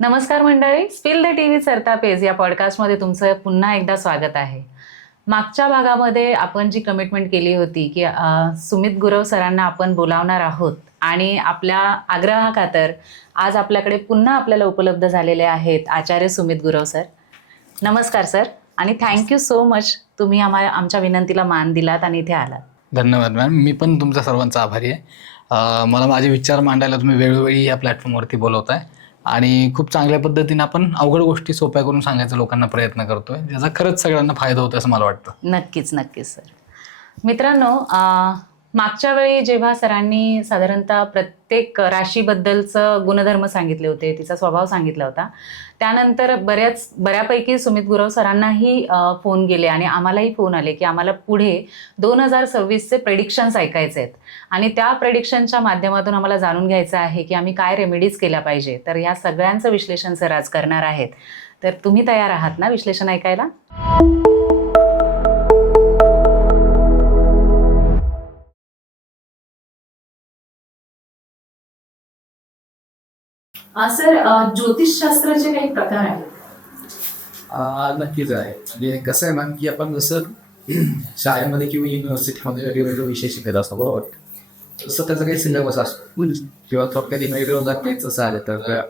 नमस्कार मंडळी, spill the TV चरता page या पॉडकास्टमध्ये तुमचं पुन्हा एकदा स्वागत आहे. मागच्या भागामध्ये आपण जी कमिटमेंट केली होती की सुमित गुरव सरांना आपण बोलावणार आहोत आणि आपल्या आग्रहाखातर आज आपल्याकडे पुन्हा आपल्याला उपलब्ध झालेले आहेत आचार्य सुमित गुरव सर. नमस्कार सर आणि थँक्यू सो मच, तुम्ही आमच्या विनंतीला मान दिलात आणि इथे आलात. धन्यवाद मॅम. मी पण तुमचा सर्वांचा आभारी आहे. मला माझे विचार मांडायला तुम्ही वेळोवेळी या प्लॅटफॉर्मवरती बोलवताय आणि खूप चांगल्या पद्धतीने आपण अवघड गोष्टी सोप्या करून सांगायचा लोकांना प्रयत्न करतोय, ज्याचा खरंच सगळ्यांना फायदा होतो असं मला वाटतं. नक्कीच नक्कीच सर. मित्रांनो, मागच्या वेळी जेव्हा सरांनी साधारणतः प्रत्येक राशीबद्दलचं गुणधर्म सांगितले होते, तिचा स्वभाव सांगितला होता, त्यानंतर बऱ्यापैकी सुमित गुरव सरांनाही फोन गेले आणि आम्हालाही फोन आले की आम्हाला पुढे 2026चे प्रेडिक्शन्स ऐकायचे आहेत आणि त्या प्रेडिक्शनच्या माध्यमातून आम्हाला जाणून घ्यायचं आहे की आम्ही काय रेमेडीज केल्या पाहिजे. तर या सगळ्यांचं विश्लेषण सर आज करणार आहेत. तर तुम्ही तयार आहात ना विश्लेषण ऐकायला? सर, ज्योतिषशास्त्राचे काही प्रकार आहेत? नक्कीच आहे. म्हणजे कसं आहे ना, की आपण जसं शाळेमध्ये किंवा युनिव्हर्सिटीमध्ये वेगवेगळे विषय शिकत असतो, बरोबर, तसं त्याचा काही सिलेबस असतो किंवा थोडक्यात वेगवेगळं दाखवायचं असं आलं तर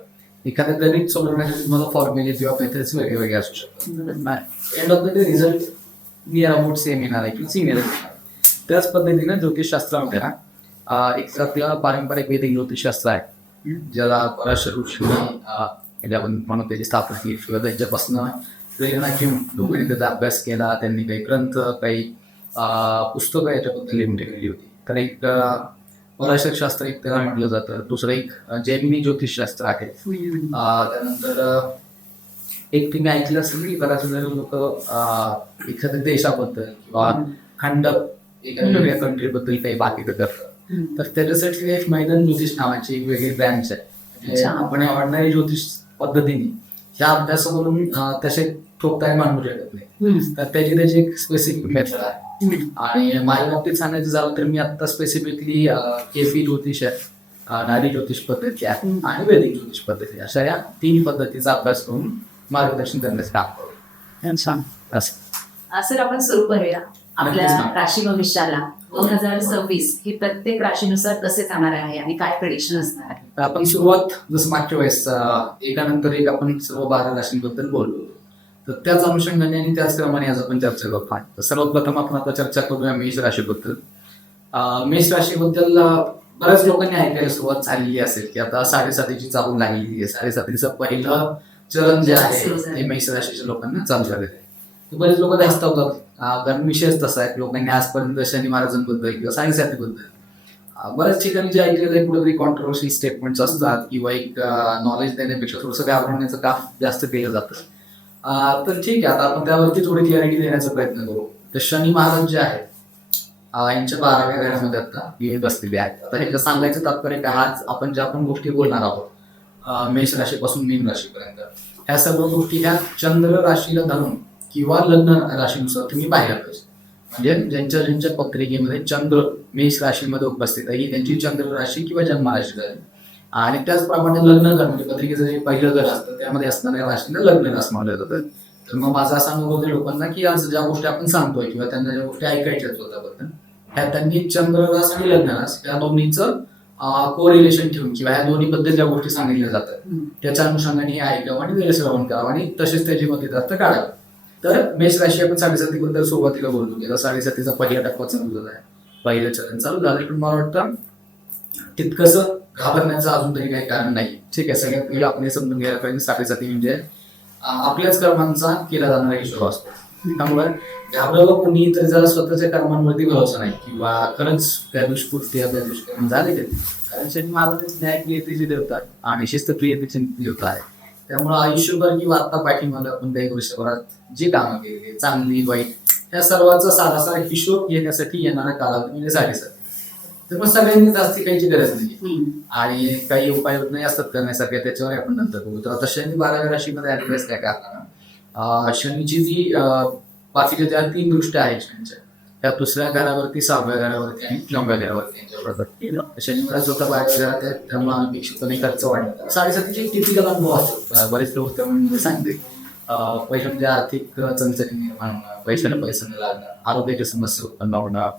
एखाद्या गणित सोडवण्यासाठी तुम्हाला फॉर्म्युले किंवा मेथड्स वेगळे असू शकतात. End of the day result near about same येणार आहे किंवा सिमिलर येणार. त्याच पद्धतीनं ज्योतिषशास्त्रामध्ये ना एक आपल्याला पारंपरिक वैदिक ज्योतिषशास्त्र आहे, ज्याला बऱ्याचशा ऋषी आपण म्हणून त्याची स्थापना केली किंवा त्यांच्यापासून प्रेरणा घेऊन लोकांनी त्याचा अभ्यास केला. त्यांनी काही ग्रंथ, काही पुस्तकं याच्याबद्दल लिहून ठेवली होती. तर एक पराशर शास्त्र एक त्याला म्हटलं जातं. दुसरं एक जैमिनी ज्योतिषशास्त्र आहे. त्यानंतर एक तुम्ही ऐकलं असेल की बऱ्याच लोक एखाद्या देशाबद्दल किंवा खंड एखाद्या वेगळ्या कंट्रीबद्दल काही बाकीचं करतात. तर त्याच्यासाठी एक मैदान ज्योतिष नावाची एक वेगळी ब्रँच आहे. आपण ऑर्डिनरी ज्योतिष पद्धतीने ह्या अभ्यासावरून तसे ठोकताय मानू शकत नाही. तर त्याची एक स्पेसिफिक मेथड आहे. आणि माझ्या बाबतीत सांगायचं झालं तर मी आता स्पेसिफिकली केफी ज्योतिष आहे, नारी ज्योतिष पद्धती आहे आणि वैदिक ज्योतिष पद्धती, अशा या 3 पद्धतीचा अभ्यास करून मार्गदर्शन करण्याचं काम करतो. सर, आपण सुरू करूया आपल्या राशी भविष्याला. 2026 ही प्रत्येक राशीनुसार कसे जाणार आहे आणि काय प्रेडिक्शन असणार आहे? आपण सुरुवात जसं मागच्या वेळेस एकानंतर एक आपण सर्व 12 राशींबद्दल बोललो, तर त्याच अनुषंगाने आणि त्याचप्रमाणे आज आपण चर्चा करतो. तर सर्वप्रथम आपण आता चर्चा करूया मेष राशीबद्दल. मेष राशीबद्दल बऱ्याच लोकांनी ऐकायला सुरुवात झालेली असेल की आता 7.5ची चालू लागलेली आहे. 7.5चं पहिलं चरण जे आहे ते मेष राशीच्या लोकांना चालू झालेलं आहे. बरेच लोक हसतावतात, कारण विषयच तसा आहे. लोकांनी आजपर्यंत शनी महाराजांबद्दल किंवा 7.5बद्दल बऱ्याच ठिकाणी जे ऐकलेलं कुठेतरी कॉन्ट्रोवर्सी स्टेटमेंट्स असतात किंवा एक नॉलेज देण्यापेक्षा थोडंसं घाबरवण्याचं काम जास्त केलं जातं. तर ठीक आहे, आता आपण त्यावरती थोडी क्लॅरिटी देण्याचा प्रयत्न करू. तर शनी महाराज जे आहेत यांच्या 12व्या घरामध्ये आता येत बसलेले आहेत. आता ह्याचं सांगायचं तात्पर्य काय, आज आपण ज्या पण गोष्टी बोलणार आहोत मेष राशीपासून मीन राशीपर्यंत, ह्या सर्व गोष्टी ह्या चंद्र राशीला धरून किंवा लग्न राशीनुसार तुम्ही पाहायला पाहिजे. म्हणजे ज्यांच्या पत्रिकेमध्ये चंद्र मेष राशीमध्ये उपस्थित आहे ही त्यांची चंद्र राशी किंवा जन्म राशी झाली. आणि त्याचप्रमाणे लग्न घर म्हणजे पत्रिकेचं जे पहिलं घर असतं त्यामध्ये असणाऱ्या राशीला लग्न रास मानलं जातं. तर मग माझा असा अनुभव आहे लोकांना की आज ज्या गोष्टी आपण सांगतोय किंवा त्यांना ज्या गोष्टी ऐकायच्या स्वतःबद्दल, ह्या त्यांनी चंद्र रास आणि लग्न रास या दोन्हीचं कोरिलेशन ठेवून किंवा ह्या दोन्हीबद्दल ज्या गोष्टी सांगितल्या जातात त्याच्या अनुषंगाने हे ऐकावं आणि वेळेश्रवण करावं आणि तसेच त्याची मतितार्थ काढावं. तर मेष राशी आपण 7.5बद्दल सुरुवातीला बोललो की 7.5चा पहिला टप्पा चालू झाला आहे, पहिलं चरण चालू झालं. पण मला वाटतं तितकंसं घाबरण्याचं अजून तरी काही कारण नाही. ठीक आहे, सगळ्यात आपण समजून घ्यायला पाहिजे 7.5 म्हणजे आपल्याच कर्मांचा केला जाणारा हिशोब असतो. त्यामुळे घाबरावं कोणी तर जरा स्वतःच्या कर्मांवरती भरोसा नाही किंवा खरंच त्या दुष्कृत्य त्या दुष्कर्म झाले ते, कारण शनी महाराज न्यायप्रियतेची देवता आणि शिस्तप्रियतेची देवता आहे. त्यामुळे आयुष्यभर किंवा आता पाठीमागे आपण त्या वर्षभरात जी कामं केली चांगली वाईट त्या सर्वांचा सारासार हिशोब घेण्यासाठी येणारा कालावधी म्हणजे 7.5. तर मग सगळ्यांनी जास्ती काहीची गरज नाही आणि काही उपाययोजना असतात करण्यासारख्या, त्याच्यावर आपण नंतर बघू. तर आता शनी 12व्या राशीमध्ये आलेले असल्या कारणानं शनीची जी बाकीच्या ज्या 3 दृष्ट्या आहेत शनीच्या त्या दुसऱ्या घरावरती, 6व्या घरावरती आणि 9व्या घरावरती यांच्याबरोबर शनिवाराचा होता बाहेर घरात आहे, त्यामुळे अपेक्षितपणे खर्च वाढला. 7.5चे टिपिकल अनुभव असतो. बरेच लोक त्यामुळे सांगते पैशांचे आर्थिक चणचणी निर्माण होणं, पैशाला पैसा न लागणं, आरोग्याच्या समस्या उत्पन्न होणं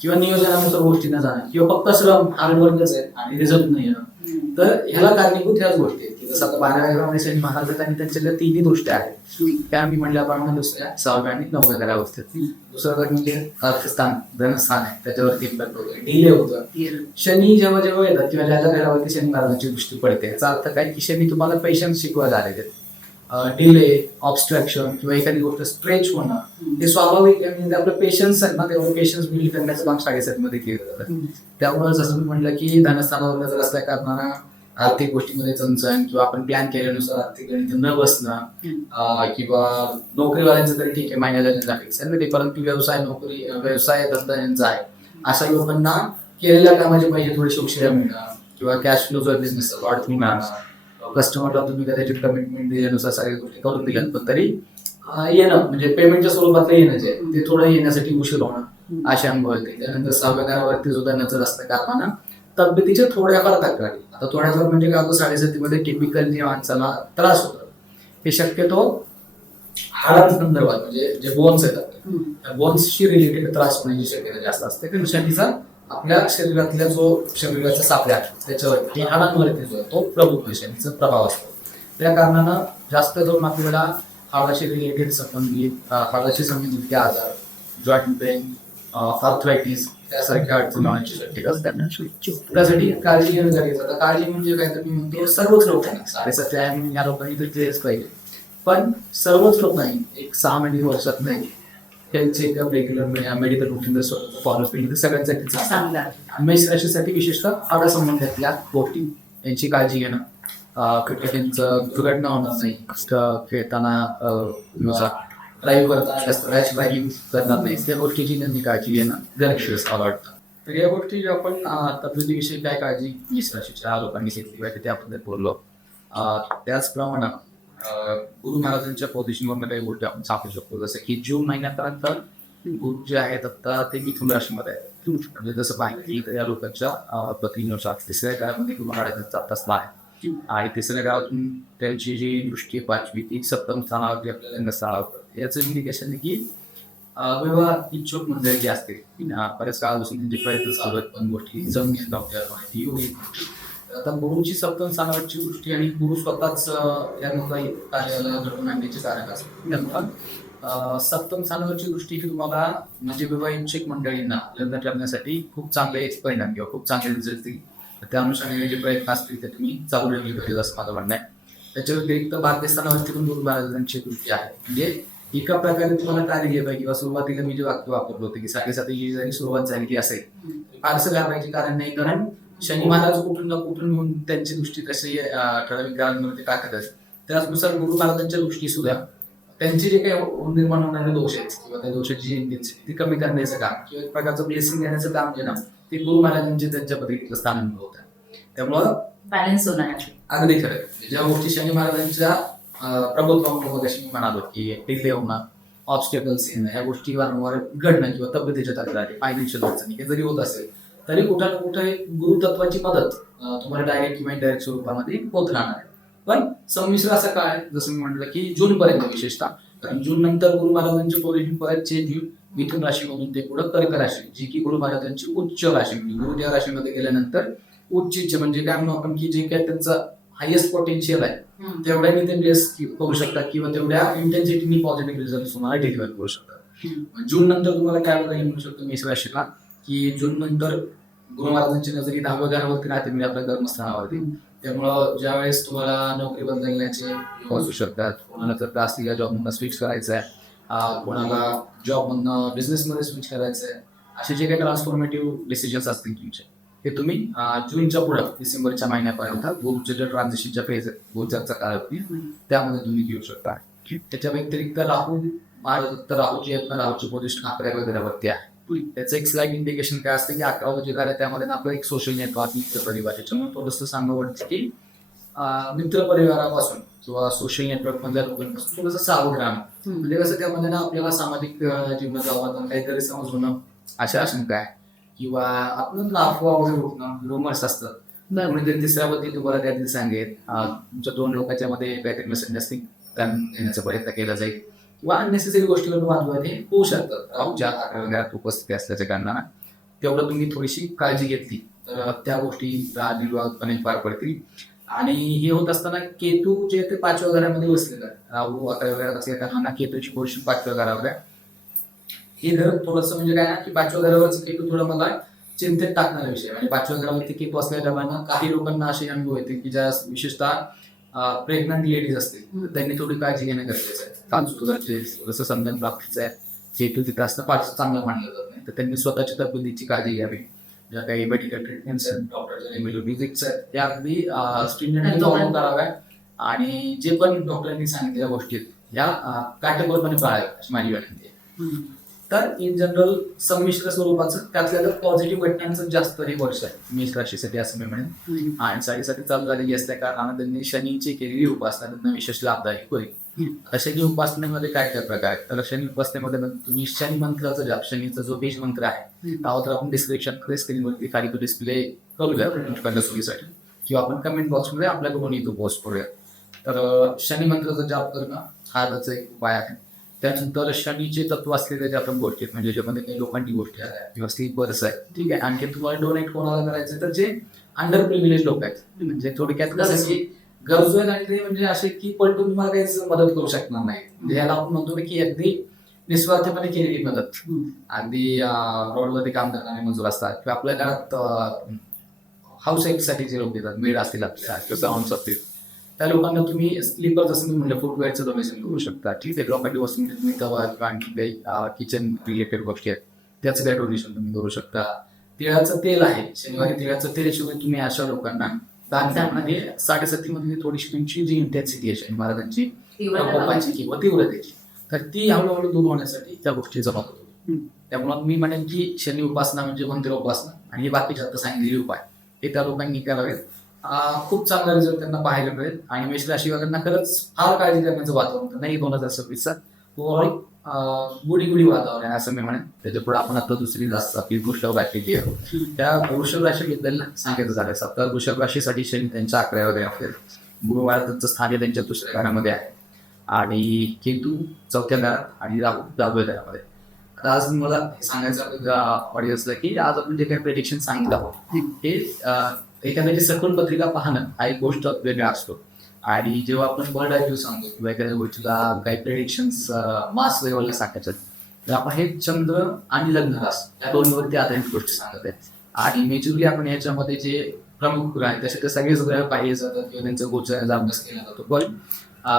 किंवा नियोजनानुसार गोष्टी न जाणं किंवा फक्त श्रम हार्डवर्कच आहे आणि रिझल्ट नाही येणं. तर ह्याला कारणीभूत ह्याच गोष्टी आहेत की जसं आता 12व्या घरामध्ये शनी महाराज आणि त्यांच्याकडे तिन्ही गोष्टी आहेत त्या आम्ही म्हटल्याप्रमाणे दुसऱ्या, 6व्या आणि 9व्या घरावर. दुसरं गट म्हणजे अर्थस्थान, धनस्थान आहे, त्याच्यावरती इम्पॅक्ट होतो, डिले होतं. शनी जेव्हा जेव्हा येतात किंवा ज्या घरावरती शनी महाराजांची दृष्टी पडते याचा अर्थ काय की शनी तुम्हाला पेशन्स शिकवायला आलेले आहेत. डिले, ऑब्स्ट्रॅक्शन किंवा एखादी गोष्ट स्ट्रेच होणं हे स्वाभाविक आहे. म्हणजे आपलं पेशन्स आहे ना, तेव्हा पेशन्स बिल्ड करण्याचं काम 7.5 मध्ये केलं जातं. त्यामुळे जसं मी म्हटलं की धनस्थानावर जर असल्या कारणानं आर्थिक गोष्टीमध्ये चणचण किंवा आपण प्लॅन केल्यानुसार आर्थिक गणित न बसणं किंवा नोकरीवाल्यांचं तरी ठीक आहे महिन्याला परंतु व्यवसाय, नोकरी, व्यवसाय धंदा यांचा आहे अशा लोकांना केलेल्या कामाचे पैसे थोडेसे उशिरा मिळणं किंवा कॅश फ्लो जर बिझनेस वाढत मिळणं, कस्टमरला तुम्ही कदाचित कमिटमेंट दिल्यानुसार सगळ्या गोष्टी करून दिल्या पण तरी येणं म्हणजे पेमेंटच्या स्वरूपात येणं जे ते थोडं येण्यासाठी उशीर होणं असे अनुभव येते. त्यानंतर 6व्या घरावरती सुद्धा नजर असतं कारण तब्येतीच्या थोड्याफार तक्रारी. आता थोड्याफार म्हणजे काय होतं 7.5 मध्ये टिपिकली माणसाला त्रास होतो. हे शक्यतो हाडांसंदर्भात म्हणजे जे बोन्स येतात त्या बोन्सशी रिलेटेड त्रास होण्याची शक्यता जास्त असते. कारण शनीचा आपल्या शरीरातल्या जो शरीराच्या सापळ्या त्याच्यावरती हाडांवरती जो तो प्रभुत्व शनीचा प्रभाव असतो. त्या कारणानं जास्त करून आपल्याला हाडाशी रिलेटेड संबंधित हाडाशी संबंधित आजार, जॉईंट पेन, आर्थरायटिस त्यासारख्या अडचणी होण्याची शक्यता असते. त्यासाठी काळजी घेणं गरजेचं. आता काळजी म्हणजे काय तर मी म्हणतो सर्वच लोकांनी 7.5 या लोकांनी तर केलंच पाहिजे पण सर्वच लोक नाही, एक 6 महिने वर्षात नाही त्यांचे रेग्युलर मेडिकल रुटीन फॉलो केली तर सगळ्यांसाठी चांगलं आहे. मेष राशीसाठी विशेषतः हाडा संबंधातल्या गोष्टी यांची काळजी घेणं, त्यांचं दुर्घटना होणार नाही, खेळताना ड्राईव्ह करताना ड्रायव्हिंग करणार नाही त्या गोष्टीची त्यांनी काळजी घेणं गरजेचं आवडतं. तर या गोष्टी ज्या आपण तब्येतीविषयी काय काळजी मेष राशीच्या लोकांनी घेतली पाहिजे त्याबद्दल बोललो. त्याचप्रमाणे गुरु महाराजांच्या पोझिशनवर काही गोष्टी आपण सांगू शकतो जसं की जून महिन्यापर्यंत गुरु जे आहेत आता ते मिथुन राशीमध्ये आहेत. म्हणजे जसं पाहिजे या लोकांच्या पत्नीनुसार 3ऱ्या काळामध्ये गुरु महाराजांचा तसला आहे आणि 3ऱ्या काळातून त्यांची जी दृष्टी 5वी ती 7म स्थानावरती आपल्याला नसावं याचं इंडिकेशन आहे की विवाह इच्छुक मंडळी जी असते बऱ्याच काळापासून त्यांचे प्रयत्न चालू आहेत पण गोष्टी जमून घेत नव्हत्या. आता गुरुची 7म स्थानावरची दृष्टी आणि गुरु स्वतःच या कार्याला घडवून आणण्याचे कारण असते. त्यामुळे 7म स्थानावरची दृष्टी ही तुम्हाला म्हणजे विवाहित मंडळींना लग्न करण्यासाठी खूप चांगले परिणाम किंवा खूप चांगले रिझल्ट देईल. त्या अनुषंगाने जे प्रयत्न असतील ते तुम्ही चालू ठेवले पाहिजे असं माझं म्हणणं आहे. त्याच्या व्यतिरिक्त 12 स्थानावरती पण गुरु महाराजांची दृष्टी आहे. म्हणजे एका प्रकारे तुम्हाला कार्य घ्यायला किंवा सुरुवातीला मी जे वाक्य वापरलं होतं की 7.5 जरी सुरुवात झाली असेल फारसं घालायचे कारण नाही कारण शनी महाराज कुठून ना कुठून येऊन त्यांची दृष्टी तशी ठराविक काळामध्ये टाकत असते. त्याचनुसार गुरु महाराजांच्या दृष्टी सुद्धा त्यांचे जे काही निर्माण होणारे दोष आहेत किंवा त्या दोषाची इंटेन्सिटी ती कमी करण्याचं काम किंवा एक प्रकारचं ब्लेसिंग देण्याचं काम जे ना ते गुरु महाराजांचे त्यांच्या पद्धतीचं स्थान होतं. त्यामुळं बॅलन्स होणार अगदी खरं ज्या गोष्टी शनी महाराजांच्या प्रभुत्वामुळे जशी मी म्हणालो की टिकले होणं, ऑब्स्टेकल्स येणं ह्या गोष्टी वारंवार घडणं किंवा तब्येतीच्या तक्रारी, फायनान्शियल अडचणी हे जरी होत असेल तरी कुठं ना कुठे गुरुतत्वाची मदत तुम्हाला डायरेक्ट किंवा इनडायरेक्ट स्वरूपामध्ये होत राहणार आहे. पण संमिश्र असं काय जसं मी म्हटलं की जून पर्यंत विशेषतः कारण जून नंतर गुरु महाराजांचे पोझिशन परत चेंज होईल मिथुन राशीमधून ते पुढे कर्क राशी जी की गुरु महाराजांची उच्च राशी गुरु त्या राशीमध्ये गेल्यानंतर उच्च म्हणजे काय म्हणू आपण की जे काय त्यांचं हायेस्ट पोटेन्शियल आहे तेवढ्याने ते बेस करू शकतात किंवा तेवढ्या इंटेन्सिटीनी पॉझिटिव्ह रिझल्ट तुम्हाला डिलिव्हर करू शकतात. जून नंतर तुम्हाला काय बघायला मिळू शकतं मेष राशीला की जून नंतर गुरु महाराजांची नजरी 10व्या घरावरती राहते म्हणजे आपल्या कर्मस्थानावरती. त्यामुळं ज्यावेळेस तुम्हाला नोकरी बदलण्याचे असू शकतात, कोणाला जर क्लासिक जॉबमधनं स्विच करायचं आहे, कोणाला जॉबमधनं बिझनेसमध्ये स्विच करायचं आहे, असे जे काही ट्रान्सफॉर्मेटिव्ह डिसिजन्स असतील तुमचे हे तुम्ही जूनच्या पुढं डिसेंबरच्या महिन्यापर्यंत गुरुचे जे ट्रान्झिशनच्या फेज आहेत गोचरचा काळावधी त्यामध्ये तुम्ही घेऊ शकता. त्याच्या व्यतिरिक्त राहूची पोझिशन 11व्या घरावरती आहे. त्याचं एक स्लाइड इंडिकेशन काय असतं की 11वं जे घर आहे त्यामध्ये आपलं एक सोशल नेटवर्क परिवार त्याच्यामुळे थोडंसं सांगू वाटतं की मित्र परिवारापासून किंवा सोशल नेटवर्क मधल्या लोकांपासून थोडंसं सावध राहणं. म्हणजे कसं त्यामध्ये ना आपल्याला सामाजिक जीवनात गावात काहीतरी समज होणं, अशा आशंका आहे किंवा आपण अफवा वगैरे होणं, रुमर्स असतात. म्हणजे तिसऱ्या पद्धती तुम्हाला त्यातील सांगेल तुमच्या दोन लोकांच्या मध्ये काहीतरी मिसअंडरस्टँडिंग देण्याचा प्रयत्न केला जाईल किंवा अननेसेसरी गोष्टीवर वादवाद हे होऊ शकतात. ज्या घरात उपस्थिती असल्याच्या कारणानं तेवढं तुम्ही थोडीशी काळजी घेतली तर त्या गोष्टी निर्वाहपणे पार पडतील. आणि हे होत असताना केतू जे ते 5व्या घरामध्ये बसलेलं आहे, राहू 11व्या घरात असलेल्या कारणानं केतूची पोर्शन 5व्या घरावर आहे. हे घर थोडंसं म्हणजे काय ना की 5व्या घरावरचं केतू थोडं मला चिंतेत टाकणारा विषय. म्हणजे 5व्या घरावरती केतू असलेल्या कारणानं काही लोकांना असे अनुभव येते की ज्या विशेषतः प्रेग्नंट लेडीज असतील तर त्यांनी थोडी काळजी घेणं गरजेचं आहे. जसं संधान प्राप्तीचं आहे, केतू तिथं असतं 5 चांगलं मानलं जात नाही, तर त्यांनी स्वतःच्या तब्येतीची काळजी घ्यावी. ज्या काही मेडिकल ट्रीटमेंट्स आहेत, डॉक्टरच्या विजिट्स आहेत, त्या अगदी स्ट्रिंजंटली फॉलो कराव्या आणि जे पण डॉक्टरांनी सांगितलेल्या गोष्टी आहेत या काटेकोरपणे पाळाव्या अशी माझी विनंती आहे. तर इन जनरल संमिश्र स्वरूपाचं त्यातल्या पॉझिटिव्ह घटनांचं जास्त हे वर्ष आहे मेष राशीसाठी असं मी म्हणेन. आणि साडेसाठी चालू झालेली असल्या कारणानं त्यांनी शनीची केलेली उपासना त्यांना विशेष लाभदायक होईल. शनी उपासनेमध्ये काय काय प्रकार आहे, तर शनी उपासनेमध्ये तुम्ही शनी मंत्राचा जाप, शनीचा जो बीज मंत्र आहे त्यावर आपण डिस्क्रिप्शन स्क्रीनवरती खाली तो डिस्प्ले करूया सुविधासाठी किंवा आपण कमेंट बॉक्समध्ये आपल्याकडून इथं पोस्ट करूया. तर शनी मंत्राचा जाप करणं हा त्याचा एक उपाय आहे. त्यानंतर शनीचे तत्व असलेल्या ज्या आपण गोष्टी आहेत, म्हणजे ज्याच्यामध्ये काही लोकांची गोष्टी आहेत किंवा स्लीपर्स आहे, ठीक आहे. आणखी तुम्हाला डोनेट कोणाला करायचं तर जे अंडर प्रिव्हिलेज लोक आहेत, म्हणजे थोडक्यात कसं की गरजू आहेत आणि ते म्हणजे असे की पण तुम्हाला काहीच मदत करू शकणार नाही. म्हणजे याला आपण म्हणतो की अगदी निस्वार्थपणे केलेली मदत. अगदी रोडवरती काम करणारे मजूर असतात किंवा आपल्या घरात हाऊस हेल्पसाठी जे लोक देतात, मेड असतील आपल्या किंवा साऊंड्स असतील, त्या लोकांना तुम्ही स्लीपर जसं मी म्हणलं फुटवेअरचं डोनेशन करू शकता. ठीक आहे, लोकांची वस्तू तुम्ही कवा किंवा आणखी काही किचन रिलेटेड गोष्टी आहेत त्याचं काही डोनेशन तुम्ही करू शकता. तिळाचं तेल आहे, शनिवारी तिळाचं तेल शिवाय तुम्ही अशा लोकांना त्यामध्ये 7:30 मध्ये थोडीशी तुमची जी इंटेन्सिटी आहे शनी महाराजांची प्रकोपाची किंवा तीव्रतेची, तर ती हळूहळू दूर होण्यासाठी त्या गोष्टीचा वापर होतो. त्यामुळे मी म्हणेन की शनी उपासना म्हणजे मंत्र उपासना आणि हे बाकीचे आता सांगितलेले उपाय हे त्या लोकांनी करावेत. खूप चांगला रिझल्ट त्यांना पाहायला मिळेल. आणि मेष राशीवाल्यांना खरंच फार काळजी करण्याचं वातावरण नाही 2026 गुढी गुढी वातावरण आहे असं मी म्हणेन. त्याच्यापुढे आपण आता दुसरी जास्त आपली वृषभ राशी आहे, त्या वृषभ राशीबद्दल सांगायचं झालं तर वृषभ राशीसाठी शनी त्यांच्या 11व्या घरात, गुरुवाराचं स्थान हे त्यांच्या 2ऱ्या घरामध्ये आहे आणि केतू 4थ्या घरात आणि राहू 10व्या घरामध्ये. आता आज मला सांगायचं ऑडियन्सला की आज आपण जे काही प्रेडिक्शन सांगितलं आहोत हे एखाद्याची सखोल पत्रिका पाहणं हा एक गोष्ट वेगळा असतो. आणि जेव्हा आपण बर्ड आय व्ह्यू सांगतो किंवा एखाद्या गोष्टीला काही प्रेडिक्शन्स मास लेवलला सांगायचं तर आपण हे चंद्र आणि लग्न रास या दोन्हीवरती आधारित गोष्टी सांगत आहे. आणि मेच्युअली आपण याच्यामध्ये जे प्रमुख ग्रह आहेत तसे ते सगळेच ग्रह पाहिले जातात किंवा त्यांचं गोचराचा अभ्यास केला जातो. पण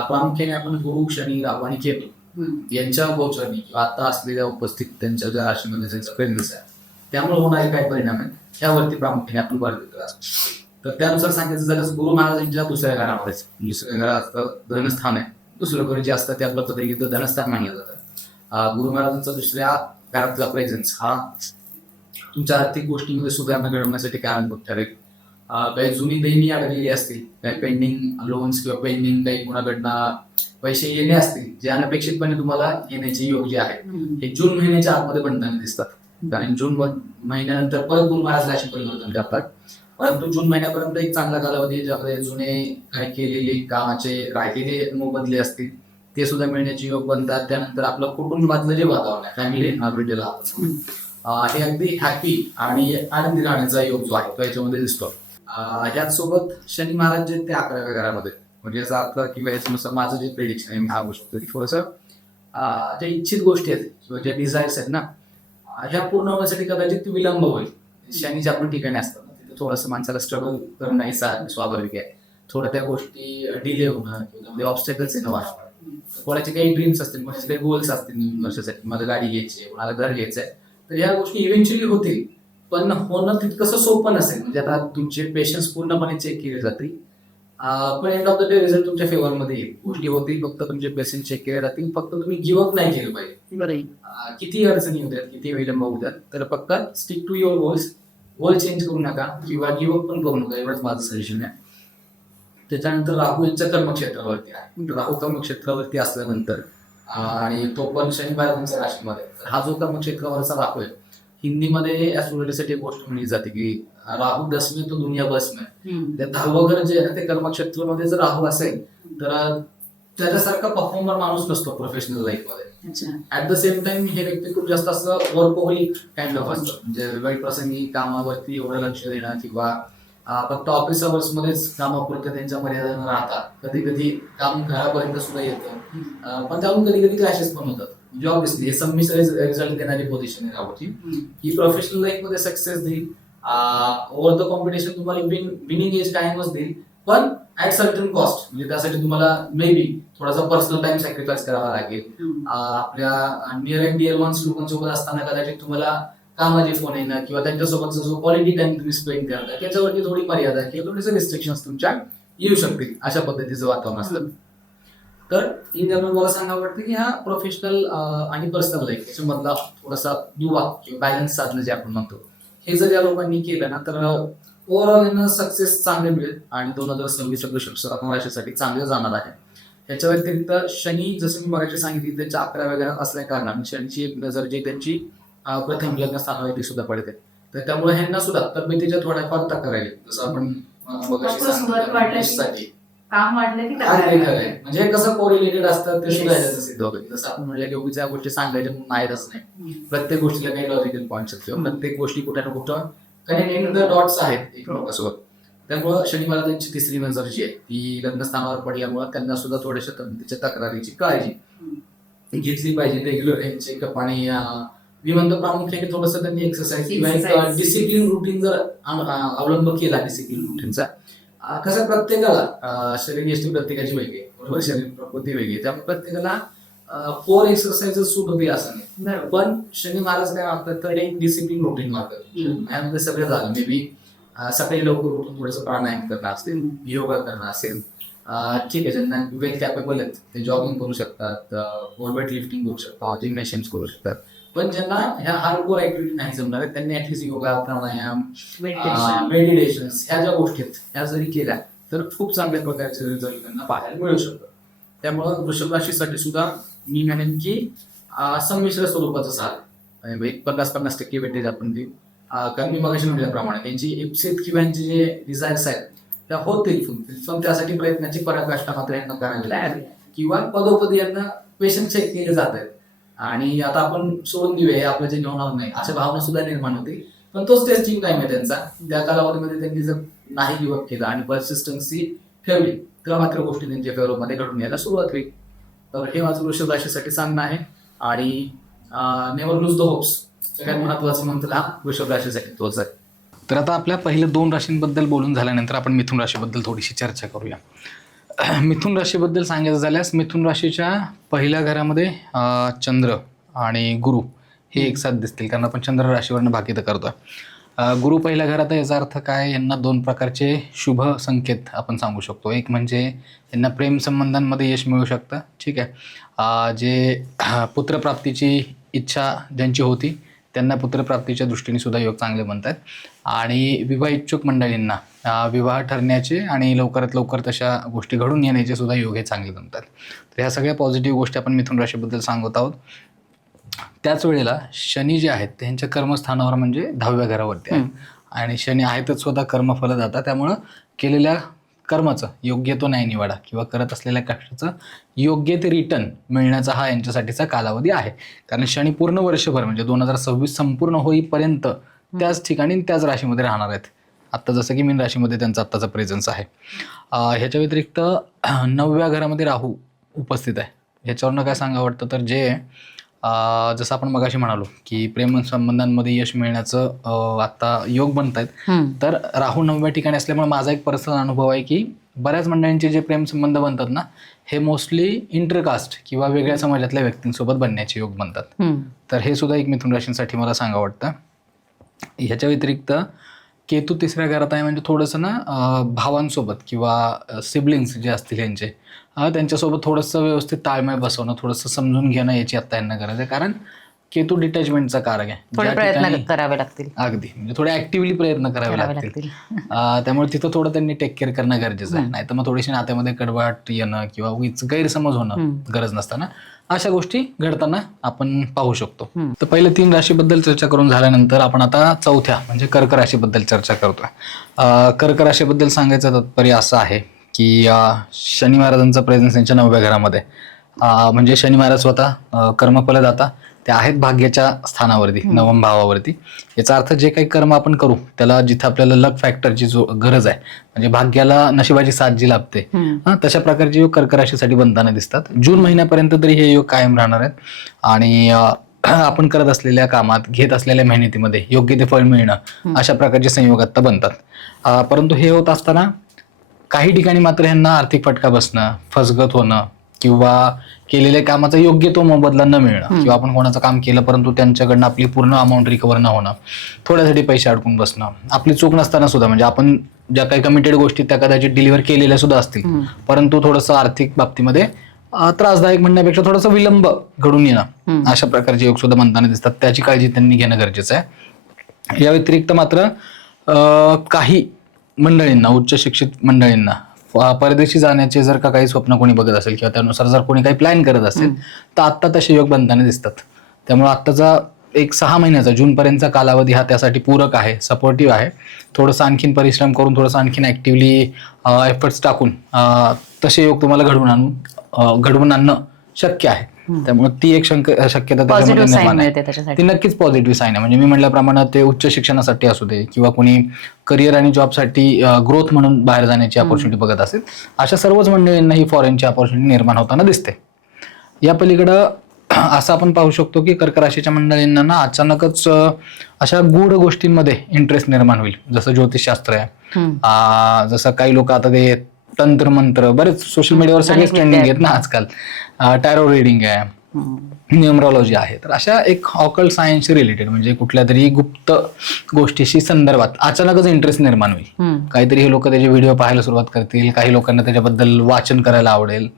प्रामुख्याने आपण गुरु, शनी, राहू आणि केतू यांच्या गोचरणी किंवा आता असलेल्या उपस्थित त्यांच्या ज्या राशीमध्ये त्यांचा प्रेग्नन्स आहे त्यामुळे होणारे काय परिणाम आहेत त्यावरती प्रामुख्याने आपण भर देतो. तर त्यानुसार सांगायचं झालं गुरु महाराजांच्या 2ऱ्या घरामध्येच, 2ऱ्या घरात धनस्थान आहे, दुसरं घर जे असतं त्या पद्धतीचं धनस्थान मानलं जातं. गुरु महाराजांचा 2ऱ्या घरातला प्रेझेन्स हा तुमच्या आर्थिक गोष्टींमध्ये सुधारणा घडवण्यासाठी कारणीभूत ठरेल. काही जुनी देणी आलेली असतील, काही पेंडिंग लोन्स किंवा पेंडिंग काही कुणाकडनं पैसे येणे असतील जे अनपेक्षितपणे तुम्हाला येण्याचे योग जे आहे हे जून महिन्याच्या आतमध्ये बनताना दिसतात. कारण जून महिन्यानंतर परत गुरु महाराज राशी परिवर्तन करतात. परंतु जून महिन्यापर्यंत एक चांगला कालावधी ज्यामध्ये जुने काही केलेले कामाचे राहिलेले मोबदले असतील ते सुद्धा मिळण्याचे योग बनतात. त्यानंतर आपलं कुटुंबातलं जे वातावरण आहे फॅमिली हे अगदी हॅपी आणि आनंदी राहण्याचा योग जो आहे तो याच्यामध्ये दिसतो. याचसोबत शनी महाराज जे ते 11व्या घरामध्ये, म्हणजे याचा अर्थ किंवा याच्यानुसार माझं जे प्रेडिक्शन आहे मी हा गोष्ट थोडंसं ज्या इच्छित गोष्टी आहेत किंवा ज्या डिझायर्स आहेत ना ह्या पूर्ण होण्यासाठी कदाचित विलंब होईल. शनीच्या आपण ठिकाणी असतात तिथे थोडंसं माणसाला स्ट्रगल करणं नाही स्वाभाविक आहे. थोडं त्या गोष्टी डिले होणं किंवा ऑब्स्टॅकल्स येणं वाटतं. कोणाचे काही ड्रीम्स असतील, कोणाचे काही गोल्स असतील वर्षासाठी, मला गाडी घ्यायची आहे, मला घर घ्यायचं आहे, तर ह्या गोष्टी इव्हेंच्युअली होतील पण होणं तितकंसं सोपं नसेल. म्हणजे आता तुमचे पेशन्स पूर्णपणे चेक केले जातील पण end of the day result तुमच्या फेवरमध्ये येईल. गोष्टी होतील, फक्त तुमचे पेशन्स चेक केले जातील. फक्त तुम्ही गिव्हअप नाही केलं पाहिजे. किती अडचणी होत्यात, किती विलंब होत्यात, तर फक्त stick to your goals. Goal change करू नका किंवा गिव्हअप पण करू नका, एवढंच माझं सजेशन आहे. त्याच्यानंतर राहू यांच्या कर्मक्षेत्रावरती आहे. राहू कर्मक्षेत्रावरती असल्यानंतर आणि तो पण शनी महाराजांच्या राशीमध्ये, हा जो कर्मक्षेत्रावरचा राहू आहे, हिंदीमध्ये ऍस्ट्रोलॉजीसाठी एक गोष्ट म्हणली जाते की राहू दसमे तो दुनिया बसमे. त्या 10वं घर जे आहे ना, ते कर्मक्षेत्रामध्ये जर राहू असेल तर त्याच्यासारखा परफॉर्मर माणूस नसतो प्रोफेशनल लाईफमध्ये. ऍट द सेम टाइम हे व्यक्ती खूप जास्त असं वर्कहोलिक काइंड ऑफ असतं, म्हणजे वेळ प्रसंगी कामावरती एवढं लक्ष देणं किंवा फक्त ऑफिस अवर्स मध्येच कामापुरतं त्यांच्या मर्यादा न राहता कधी कधी काम घरापर्यंत सुद्धा येतं. पण त्यातून कधी कधी क्लॅशेस पण होतात. म्हणजे ऑब्व्हियसली हे संमिश्र रिझल्ट देणारी पोझिशन आहे राहूची. ही प्रोफेशनल लाईफ मध्ये सक्सेस देईल, ओव्हर द कॉम्पिटिशन तुम्हाला विनिंग एज कायमच देईल, पण ऍट सर्टन कॉस्ट. म्हणजे त्यासाठी तुम्हाला मे बी थोडासा पर्सनल टाइम सॅक्रिफाईस करावा लागेल. आपल्या नियर अँड डिअर वन्स लोकांसोबत असताना कदाचित तुम्हाला कामाचे फोन येणं किंवा त्यांच्यासोबतचा जो क्वालिटी टाइम तुम्ही स्पेंड करता त्याच्यावरती थोडी मर्यादा किंवा थोडेसे रिस्ट्रिक्शन्स तुमच्या येऊ शकतील. अशा पद्धतीचं वातावरण असतं. तर इन जनरल मला सांगावं वाटतं की हा प्रोफेशनल आणि पर्सनल लाईफ याच्यामधला थोडासा दुवा किंवा बॅलन्स साधणं जे आपण म्हणतो, हे जर या लोकांनी केलं ना तर ओव्हरऑल यांना सक्सेस चांगले मिळेल आणि 2026 वृषभ राशीसाठी चांगलं जाणार आहे. याच्या व्यतिरिक्त शनी, जसं मी मगाशी सांगितली, त्याच्या 11व्या घरात असल्या कारणाने शनीची एक नजर जी त्यांची प्रथम लग्न स्थानावरती सुद्धा पडते. तर त्यामुळे ह्यांना सुद्धा तब्येतीच्या थोड्याफार तक्रार आहे. जसं आपण काम वाटलं की म्हणजे कसं कोरिलेटेड असतं ते सुद्धा याच्यात सिद्ध होतं. जसं आपण म्हणजे योगीच्या गोष्टी सांगायच्या म्हणून आहेतच नाही. प्रत्येक गोष्टीला काही लॉजिकल पॉईंट्स आहेत किंवा प्रत्येक गोष्टी कुठे ना कुठं कनेक्टिंग द डॉट्स आहेत एकमेकांसोबत. त्यामुळं शनी महाराजांची तिसरी नजर जी आहे ती लग्नस्थानावर पडल्यामुळे त्यांना सुद्धा थोड्याशा तब्येतीच्या तक्रारीची काळजी घेतली पाहिजे. रेग्युलर हेल्थ चेकअप आणि मी म्हणतो प्रामुख्याने थोडंसं त्यांनी एक्सरसाइज किंवा एक डिसिप्लिन रुटीन जर अवलंब केला, डिसिप्लिन रुटीनचा. कसं प्रत्येकाला शरीर यष्टी प्रत्येकाची वेगळी, बरोबर, शरीर प्रकृती वेगळी, त्यामुळे प्रत्येकाला 4 एक्सरसाइज सूट होती असं नाही. पण शनी महाराज काय वागतात तर एक डिसिप्लिन रुटीन वागतात. यामध्ये सगळं झालं. मे बी सकाळी लवकर उठून थोडंसं प्राणायाम करणं असेल, योगा करणं असेल, ठीक आहे, ज्यांना वेल कॅपेबल आहेत ते जॉगिंग करू शकतात, वेट लिफ्टिंग करू शकतात, जिम्नॅशियम्स करू शकतात. पण ज्यांना ह्या हार्डकोर ऍक्टिव्हिटी नाही जमणार त्यांनी ऍटलीस्ट योगा, प्राणायाम, मेडिटेशन ह्या ज्या गोष्टी आहेत ह्या जरी केल्या तर खूप चांगल्या प्रकारचे रिझल्ट त्यांना पाहायला मिळू शकतात. त्यामुळं वृषभ राशीसाठी सुद्धा मी म्हणेन की संमिश्र स्वरूपाचं साथ, 50-50% वेटेज आपण देऊ. कारण मी मगाशी म्हटल्याप्रमाणे त्यांची इप्सित किंवा यांचे जे डिझायर्स आहेत त्या होतील फुलफिल, पण त्यासाठी प्रयत्नाची पराकाष्ठा मात्र यांना करायला आहे किंवा पदोपदी यांना पेशन्स चेक केले जात आहेत. आणि आता आपण सोडून देऊया हे आपलं जे होणार नाही अशा भावना सुद्धा निर्माण होते. पण तोच टेस्टिंग टाइम आहे त्यांचा. त्या कालावधीमध्ये त्यांनी जर नाही गिव्हअप केला आणि परसिस्टन्सी ठेवली तर मात्र गोष्टी त्यांच्या फेवरमध्ये घडून यायला सुरुवात होईल. तर हे माझं वृषभ राशीसाठी सांगणं आहे. आणि नेव्हर लूज द होप्स, सगळ्यात महत्वाचं म्हणतो हा वृषभ राशीसाठी तोच आहे. तर आता आपल्या पहिल्या 2 राशींबद्दल बोलून झाल्यानंतर आपण मिथुन राशीबद्दल थोडीशी चर्चा करूया. मिथुन राशीबद्दल सांगायचं झाल्यास मिथुन राशीच्या पहिल्या घरामध्ये चंद्र आणि गुरु हे एक साथ दिसतील, कारण आपण चंद्र राशीवरनं भाकितं करतोय. गुरु पहिल्या घरात आहे, याचा अर्थ काय, यांना 2 प्रकारचे शुभ संकेत आपण सांगू शकतो. एक म्हणजे यांना प्रेम संबंधांमध्ये यश मिळू शकतं, ठीक आहे. जे पुत्रप्राप्तीची इच्छा ज्यांची होती त्यांना पुत्रप्राप्तीच्या दृष्टीने सुद्धा योग चांगले बनतात. आणि विवाह इच्छुक मंडळींना विवाह ठरण्याचे आणि लवकरात लवकर तशा गोष्टी घडून येण्याचे सुद्धा योग हे चांगले बनतात. तर ह्या सगळ्या पॉझिटिव्ह गोष्टी आपण मिथुन राशीबद्दल सांगत आहोत. त्याच वेळेला शनी जे आहेत त्यांच्या कर्मस्थानावर म्हणजे 10व्या घरावरती आहे. आणि शनी आहेतच स्वतः कर्मफलदाता, त्यामुळं केलेल्या कर्माचं योग्य तो न्याय निवाडा किंवा करत असलेल्या कष्टाचं योग्य ते रिटर्न मिळण्याचा हा यांच्यासाठीचा कालावधी आहे. कारण शनी पूर्ण वर्षभर म्हणजे 2026 संपूर्ण होईपर्यंत त्याच ठिकाणी त्याच राशीमध्ये राहणार आहेत. आत्ता जसं की मीन राशीमध्ये त्यांचा आत्ताचा प्रेझेन्स आहे. ह्याच्या व्यतिरिक्त 9व्या घरामध्ये राहू उपस्थित आहे. ह्याच्यावरनं काय सांगावं वाटतं तर जे जसं आपण मगाशी म्हणालो की प्रेम संबंधांमध्ये यश मिळण्याचं आता योग बनत आहेत. तर राहू 9व्या ठिकाणी असल्यामुळे माझा एक पर्सनल अनुभव आहे की बऱ्याच मंडळींचे जे प्रेम संबंध बनतात ना हे मोस्टली इंटरकास्ट किंवा वेगळ्या समाजातल्या व्यक्तींसोबत बनण्याचे योग बनतात. तर हे सुद्धा एक मिथुन राशींसाठी मला सांगावं वाटतं. ह्याच्या व्यतिरिक्त केतू 3ऱ्या घरात आहे, म्हणजे थोडंसं ना भावांसोबत किंवा सिबलिंग्स जे असतील यांचे त्यांच्यासोबत थोडंसं व्यवस्थित ताळमेळ बसवणं, थोडंसं समजून घेणं याची आत्ता यांना गरज आहे. कारण केतू डिटॅचमेंटचा कारक आहे. थोडे ज्या प्रयत्न ठिकाणी- करावे लागतील. अगदी म्हणजे थोडे ऍक्टिव्हली प्रयत्न करावे लागतील. त्यामुळे तिथं थोडं त्यांनी टेक केअर करणं गरजेचं आहे. नाही तर मग थोडीशी नात्यामध्ये कडवाट येणं किंवा उगीच गैरसमज होणं गरज नसताना अशा गोष्टी घडताना आपण पाहू शकतो. तर पहिले 3 राशीबद्दल चर्चा करून झाल्यानंतर आपण आता चौथ्या म्हणजे कर्क राशीबद्दल चर्चा करतोय. कर्क राशीबद्दल सांगायचं तात्पर्य असं आहे की शनी महाराजांचा प्रेझेन्स यांच्या 9व्या घरामध्ये, म्हणजे शनी महाराज स्वतः कर्मफलदाता, ते आहेत भाग्याच्या स्थानावरती, 9म भावावरती. याचा अर्थ जे काही कर्म आपण करू त्याला जिथे आपल्याला लक फॅक्टरची जो गरज आहे, म्हणजे भाग्याला नशिबाची साथ जी लाभते, तशा प्रकारचे योग कर्क राशीसाठी बनताना दिसतात. जून महिन्यापर्यंत तरी हे योग कायम राहणार आहेत आणि आपण करत असलेल्या कामात, घेत असलेल्या मेहनतीमध्ये योग्य ते फळ मिळणं, अशा प्रकारचे संयोग आता बनतात. परंतु हे होत असताना काही ठिकाणी मात्र ह्यांना आर्थिक फटका बसणं, फसगत होणं किंवा केलेल्या कामाचा योग्य तो मोबदला न मिळणं, किंवा आपण कोणाचं काम केलं परंतु त्यांच्याकडनं आपली पूर्ण अमाऊंट रिकव्हर न होणं, थोड्यासाठी पैसे अडकून बसणं, आपली चूक नसताना सुद्धा, म्हणजे आपण ज्या काही कमिटेड गोष्टी त्या कदाचित डिलिव्हर केलेल्या सुद्धा असतील, परंतु थोडंसं आर्थिक बाबतीमध्ये त्रासदायक म्हणण्यापेक्षा थोडासा विलंब घडून येणं, अशा प्रकारचे योग सुद्धा बनताना दिसतात. त्याची काळजी त्यांनी घेणं गरजेचं आहे. या व्यतिरिक्त मात्र काही मंडळींना, उच्च शिक्षित मंडळींना परदेशी जाण्याचे जर का काही स्वप्न कोणी बघत असेल किंवा त्यानुसार जर कोणी काही प्लॅन करत असेल तर आत्ता तसे योग बनताना दिसतात. त्यामुळे आत्ताचा एक 6 महिन्याचा जूनपर्यंतचा कालावधी हा त्यासाठी पूरक आहे, सपोर्टिव्ह आहे. थोडंसं आणखीन परिश्रम करून, थोडंसं आणखीन ऍक्टिव्हली एफर्ट्स टाकून तसे योग तुम्हाला घडवून आणणं शक्य आहे. त्यामुळे ती एक शक्यता त्याच्यामध्ये निर्माण आहे. ती नक्कीच पॉझिटिव्ह साईन आहे. म्हणजे मी म्हटल्याप्रमाणे ते उच्च शिक्षणासाठी असू दे किंवा कोणी करिअर आणि जॉबसाठी ग्रोथ म्हणून बाहेर जाण्याची अपॉर्च्युनिटी बघत असेल, अशा सर्वच मंडळींना ही फॉरेनची अपॉर्च्युनिटी निर्माण होताना दिसते. या पलीकडं असं आपण पाहू शकतो की कर्क राशीच्या मंडळींना ना अचानकच अशा गूढ गोष्टींमध्ये इंटरेस्ट निर्माण होईल. जसं ज्योतिषशास्त्र आहे, जसं काही लोक आता ते तंत्र मंत्र, बरेच सोशल मीडियावर सगळेच ट्रेंडिंग आहेत ना आजकाल, टॅरो रिडिंग आहे, न्यूमरॉलॉजी आहे. तर अशा एक ऑकल्ट सायन्सशी रिलेटेड, म्हणजे कुठल्या तरी गुप्त गोष्टीशी संदर्भात अचानकच इंटरेस्ट निर्माण होईल. काहीतरी हे लोक त्याचे व्हिडिओ पाहायला सुरुवात करतील, काही लोकांना त्याच्याबद्दल वाचन करायला आवडेल.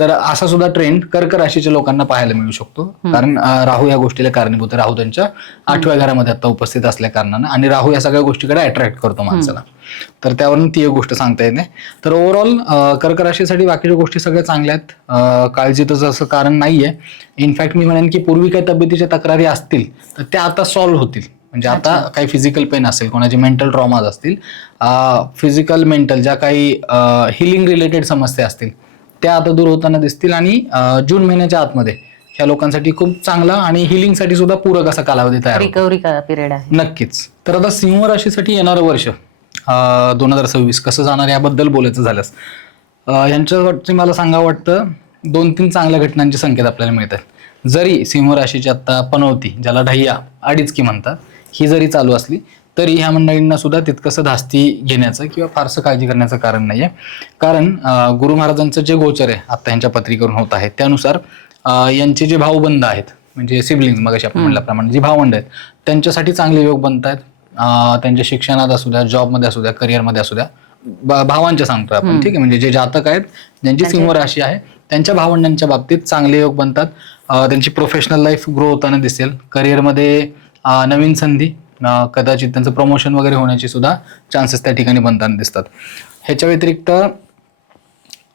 तर असा सुद्धा ट्रेंड कर्क राशीच्या लोकांना पाहायला मिळू शकतो. कारण राहू या गोष्टीला कारणीभूत आहे. राहू त्यांच्या 8व्या घरामध्ये आता उपस्थित असल्या कारणानं, आणि राहू या सगळ्या गोष्टीकडे अट्रॅक्ट करतो माणसाला. तर त्यावरून ती एक गोष्ट सांगता येते. तर ओव्हरऑल कर्क राशीसाठी बाकीच्या गोष्टी सगळ्या चांगल्या आहेत, काळजीचं असं कारण नाहीये. इनफॅक्ट मी म्हणेन की पूर्वी काही तब्येतीच्या तक्रारी असतील तर त्या आता सॉल्व्ह होतील. म्हणजे आता काही फिजिकल पेन असेल, कोणाचे मेंटल ट्रॉमाज असतील, फिजिकल मेंटल ज्या काही हिलिंग रिलेटेड समस्या असतील त्या आता दूर होताना दिसतील. आणि जून महिन्याच्या आतमध्ये ह्या लोकांसाठी खूप चांगला आणि हिलिंगसाठी सुद्धा पूरक असा कालावधी तयार होतो. रिकव्हरी पिरियड आहे नक्कीच. तर आता सिंह राशीसाठी येणारं वर्ष 2026 कसं जाणार याबद्दल बोलायचं झाल्यास यांच्यावरती मला सांगावं वाटतं 2-3 चांगल्या घटनांचे संकेत आपल्याला मिळतात. जरी सिंह राशीची आता पनवती, ज्याला ढय्या अडीचकी म्हणतात, ही जरी चालू असली तरी ह्या मंडळींना सुद्धा तितकंसं धास्ती घेण्याचं किंवा फारसं काळजी करण्याचं कारण नाहीये. कारण गुरु महाराजांचं जे गोचर आहे आता यांच्या पत्रिकेवरून होत आहे त्यानुसार यांचे जे भाऊबंद आहेत, म्हणजे सिबलिंग्स, मगाशी आपण म्हटल्याप्रमाणे जी भावंड आहेत, त्यांच्यासाठी चांगले योग बनत आहेत. त्यांच्या शिक्षणात असू द्या, जॉबमध्ये असू द्या, करिअरमध्ये असू द्या, भावांच्या सांगतोय आपण, ठीक आहे. म्हणजे जे जातक आहेत ज्यांची सिंह राशी आहे त्यांच्या भावंडांच्या बाबतीत चांगले योग बनतात. त्यांची प्रोफेशनल लाईफ ग्रो होताना दिसेल. करिअरमध्ये नवीन संधी, कदाचित त्यांचं प्रमोशन वगैरे होण्याची सुद्धा चान्सेस त्या ठिकाणी बनताना दिसतात. ह्याच्या व्यतिरिक्त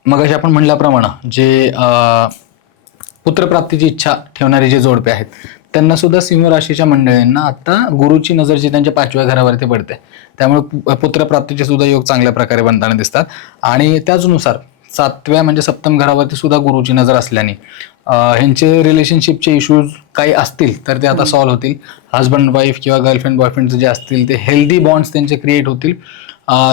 मगाशी आपण म्हणल्याप्रमाणे जे पुत्रप्राप्तीची इच्छा ठेवणारे जे जोडपे आहेत त्यांना सुद्धा सिंह राशीच्या मंडळींना आता गुरुची नजर जी त्यांच्या 5व्या घरावरती पडते, त्यामुळे पुत्रप्राप्तीचे सुद्धा योग चांगल्या प्रकारे बनताना दिसतात. आणि त्याचनुसार 7व्या म्हणजे सप्तम घरावरती सुद्धा गुरुची नजर असल्याने ह्यांचे रिलेशनशिपचे इश्यूज काही असतील तर ते आता सॉल्व्ह होतील. हजबंड वाईफ किंवा गर्लफ्रेंड बॉयफ्रेंड जे असतील ते हेल्दी बॉन्ड्स त्यांचे क्रिएट होतील.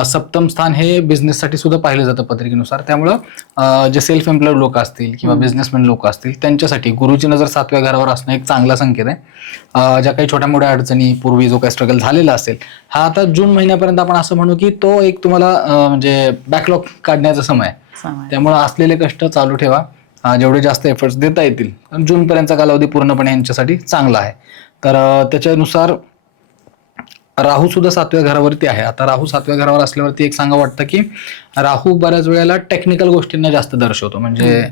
सप्तम स्थान हे बिझनेससाठी सुद्धा पाहिलं जातं पत्रिकेनुसार. त्यामुळं जे सेल्फ एम्प्लॉईड लोक असतील किंवा बिझनेसमॅन लोक असतील त्यांच्यासाठी गुरुची नजर 7व्या घरावर असणं एक चांगला संकेत आहे. ज्या काही छोट्या मोठ्या अडचणी, पूर्वी जो काही स्ट्रगल झालेला असेल, हा आता जून महिन्यापर्यंत आपण असं म्हणू की तो एक तुम्हाला म्हणजे बॅकलॉग काढण्याचा समय आहे. त्यामुळे असलेले कष्ट चालू ठेवा, जेवढे जास्त एफर्ट्स देता येतील. जूनपर्यंतचा कालावधी पूर्णपणे यांच्यासाठी चांगला आहे. तर त्याच्यानुसार राहू सुद्धा 7व्या घरावरती आहे. आता राहू 7व्या घरावर असल्यावरती एक सांगा वाटतं की राहू बऱ्याच वेळेला टेक्निकल गोष्टींना जास्त दर्शवतो. म्हणजे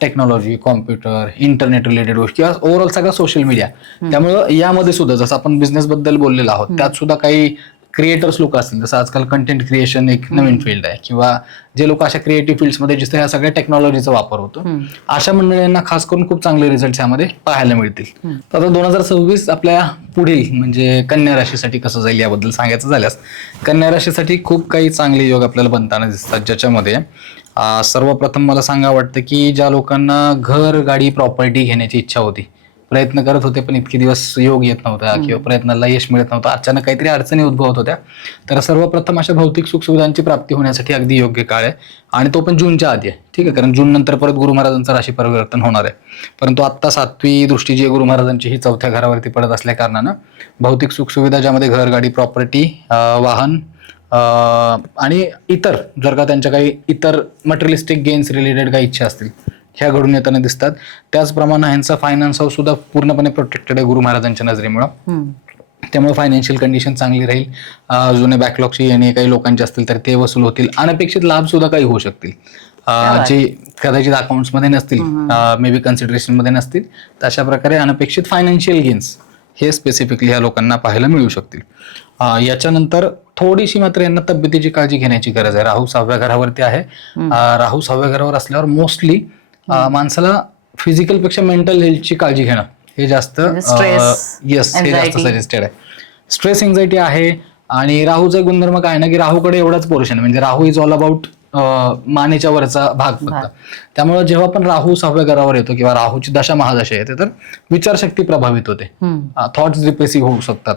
टेक्नॉलॉजी, कॉम्प्युटर, इंटरनेट रिलेटेड गोष्टी किंवा ओव्हरऑल सगळा सोशल मीडिया. त्यामुळं यामध्ये सुद्धा जसं आपण बिझनेस बद्दल बोललेलो आहोत त्यात सुद्धा काही क्रिएटर्स लोक असतील, जसं आजकाल कंटेंट क्रिएशन एक नवीन फील्ड आहे, किंवा जे लोक अशा क्रिएटिव्ह फील्ड्समध्ये जिथे या सगळ्या टेक्नॉलॉजीचा वापर होतो अशा मंडळींना खास करून खूप चांगले रिझल्ट यामध्ये पाहायला मिळतील. तर आता 2026 आपल्या पुढील म्हणजे कन्या राशीसाठी कसं जाईल याबद्दल सांगायचं झाल्यास, कन्या राशीसाठी खूप काही चांगले योग आपल्याला बनताना दिसतात, ज्याच्यामध्ये सर्वप्रथम मला सांगावं वाटतं की ज्या लोकांना घर, गाडी, प्रॉपर्टी घेण्याची इच्छा होती, प्रयत्न करत होते पण इतके दिवस योग येत नव्हता किंवा प्रयत्नाला यश मिळत नव्हतं, अचानक काहीतरी अडचणी उद्भवत होत्या, तर सर्वप्रथम अशा भौतिक सुखसुविधांची प्राप्ती होण्यासाठी अगदी योग्य काळ आहे. आणि तो पण जूनच्या आधी आहे, ठीक आहे, कारण जून नंतर परत गुरु महाराजांचं राशी परिवर्तन होणार आहे. परंतु आत्ता 7वी दृष्टी जी गुरु महाराजांची ही 4थ्या घरावरती पडत असल्या कारणानं भौतिक सुखसुविधा ज्यामध्ये घर, गाडी, प्रॉपर्टी, वाहन आणि इतर जर का त्यांच्या काही इतर मटेरियलिस्टिक गेन्स रिलेटेड काही इच्छा असतील ह्या घडून येताना दिसतात. त्याचप्रमाणे ह्यांचा फायनान्स हाऊस सुद्धा पूर्णपणे प्रोटेक्टेड आहे गुरु महाराजांच्या नजरेमुळं, त्यामुळे फायनान्शियल कंडिशन चांगली राहील. जुने बॅकलॉगची आणि काही लोकांचे असतील तर ते वसूल होतील. अनपेक्षित लाभ सुद्धा काही होऊ शकतील जे कदाचित अकाउंट्समध्ये नसतील, मे बी कन्सिडरेशनमध्ये नसतील, तर अशा प्रकारे अनपेक्षित फायनान्शियल गेन्स हे स्पेसिफिकली ह्या लोकांना पाहायला मिळू शकतील. याच्यानंतर थोडीशी मात्र यांना तब्येतीची काळजी घेण्याची गरज आहे. राहू 6व्या घरावरती आहे. राहू 6व्या घरावर असल्यावर मोस्टली माणसाला फिजिकल पेक्षा मेंटल हेल्थची काळजी घेणं हे जास्त हे जास्त सजेस्टेड आहे. स्ट्रेस, एन्झायटी आहे. आणि राहूचा गुणधर्म काय ना की राहूकडे एवढाच पोर्शन आहे, म्हणजे राहू इज ऑल अबाउट मानेच्या वरचा भाग फक्त. त्यामुळे जेव्हा पण राहू 6व्या घरावर येतो किंवा राहूची दशा महादशा येते तर विचारशक्ती प्रभावित होते, थॉट्स डिप्रेसिव्ह होऊ शकतात.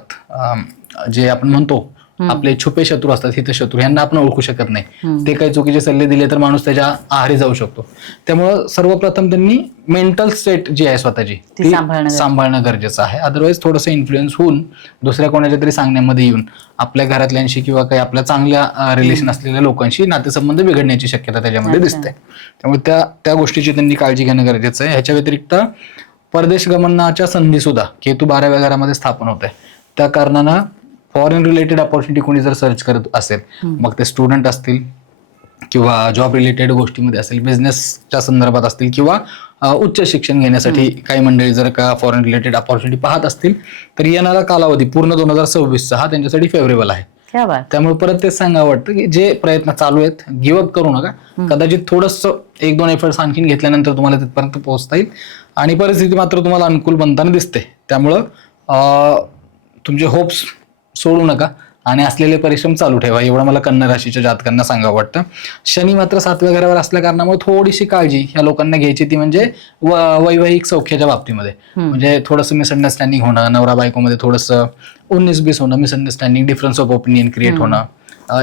जे आपण म्हणतो आपले छुपे शत्रू असतात, हितशत्रू, यांना आपण ओळखू शकत नाही. ते काही चुकीचे सल्ले दिले तर माणूस त्याच्या आहारी जाऊ शकतो. त्यामुळं सर्वप्रथम त्यांनी मेंटल स्टेट जी आहे स्वतःची ती सांभाळणं गरजेचं आहे. अदरवाईज थोडंसं इन्फ्लुएन्स होऊन दुसऱ्या कोणाच्या तरी सांगण्यामध्ये येऊन आपल्या घरातल्यांशी किंवा काही आपल्या चांगल्या रिलेशन असलेल्या लोकांशी नातेसंबंध बिघडण्याची शक्यता त्याच्यामध्ये दिसते. त्यामुळे त्या गोष्टीची त्यांनी काळजी घेणं गरजेचं आहे. ह्याच्या व्यतिरिक्त परदेश गमनाच्या संधी सुद्धा केतू 12व्या घरामध्ये स्थापन होत आहे. त्या कारणानं फॉरेन रिलेटेड अपॉर्च्युनिटी कोणी जर सर्च करत असेल, मग ते स्टुडंट असतील किंवा जॉब रिलेटेड गोष्टीमध्ये असेल, बिझनेसच्या संदर्भात असतील किंवा उच्च शिक्षण घेण्यासाठी काही मंडळी जर का फॉरेन रिलेटेड अपॉर्च्युनिटी पाहत असतील तर येणारा कालावधी पूर्ण 2026 हा त्यांच्यासाठी फेवरेबल आहे. त्यामुळे परत तेच सांगावं वाटतं की जे प्रयत्न चालू आहेत गिव्हअप करू नका. कदाचित थोडंसं 1-2 एफर्ट्स आणखीन घेतल्यानंतर तुम्हाला तिथपर्यंत पोहोचता येईल आणि परिस्थिती मात्र तुम्हाला अनुकूल बनताना दिसते. त्यामुळं तुमचे होप्स सोडू नका आणि असलेले परिश्रम चालू ठेवा, एवढं मला कन्या राशीच्या जातकांना सांगावं वाटतं. शनी मात्र 7व्या घरावर असल्या कारणामुळे थोडीशी काळजी ह्या लोकांना घ्यायची, ती म्हणजे वैवाहिक सौख्याच्या बाबतीमध्ये. म्हणजे थोडंसं मिसअंडरस्टँडिंग होणं, नवरा बायकोमध्ये थोडंसं 19-20 होणं, misunderstanding, difference of opinion create होणं,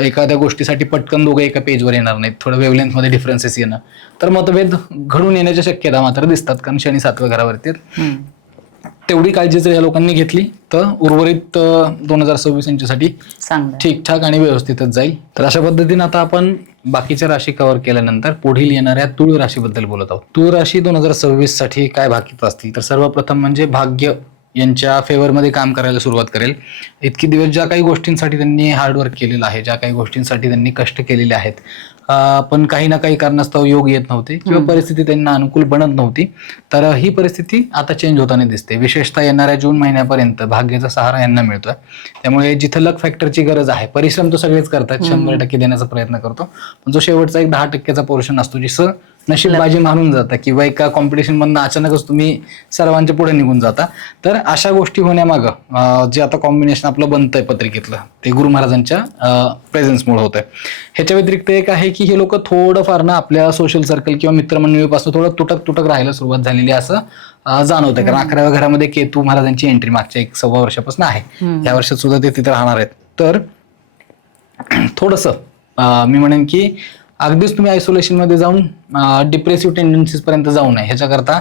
एखाद्या गोष्टीसाठी पटकन दोघं एका पेजवर येणार नाहीत, थोडं वेव्हलेंथमध्ये डिफरन्सेस येणं, तर मतभेद घडून येण्याच्या शक्यता मात्र दिसतात, कारण शनी 7व्या घरावरती आहेत. तेवढी काळजी जर या लोकांनी घेतली तर उर्वरित 2026 यांच्यासाठी ठीकठाक आणि व्यवस्थितच जाईल. तर अशा पद्धतीने आता आपण बाकीच्या राशी कव्हर केल्यानंतर पुढील येणाऱ्या तुळ राशीबद्दल बोलत आहोत. तुळ राशी 2026 साठी काय भाग्य असतील तर सर्वप्रथम म्हणजे भाग्य यांच्या फेवरमध्ये काम करायला सुरुवात करेल. इतकी दिवस ज्या काही गोष्टींसाठी त्यांनी हार्डवर्क केलेलं आहे, ज्या काही गोष्टींसाठी त्यांनी कष्ट केलेले आहेत, पण काही ना काही कारणास्तव योग येत नव्हते किंवा परिस्थिती त्यांना अनुकूल बनत नव्हती, तर ही परिस्थिती आता चेंज होताना दिसते. विशेषतः येणाऱ्या जून महिन्यापर्यंत भाग्याचा सहारा यांना मिळतोय. त्यामुळे जिथं लक फॅक्टरची गरज आहे, परिश्रम तो सगळेच करतात, 100% देण्याचा प्रयत्न करतो, पण जो शेवटचा एक 10%चा पोर्शन असतो, जिसं नशीबबाजी मारून जाता किंवा एका कॉम्पिटिशन मधनं अचानकच तुम्ही सर्वांच्या पुढे निघून जाता. तर अशा गोष्टी होण्यामागं जे आता कॉम्बिनेशन आपलं बनतंय पत्रिकेतलं, ते गुरु महाराजांच्या प्रेझेन्समुळे होत आहे. ह्याच्या व्यतिरिक्त एक आहे की हे लोक थोडंफार ना आपल्या सोशल सर्कल किंवा मित्रमंडळीपासून थोडं तुटक राहायला सुरुवात झालेली असं जाणवतंय. कारण 11व्या घरामध्ये केतू महाराजांची एंट्री मागच्या 1-1.25 वर्षापासून आहे. या वर्षात सुद्धा ते तिथे राहणार आहेत. तर थोडंसं मी म्हणेन की अगदीच तुम्ही आयसोलेशन मध्ये जाऊन डिप्रेसिव्ह टेंडन्सीज पर्यंत जाऊ नये. ह्याच्याकरता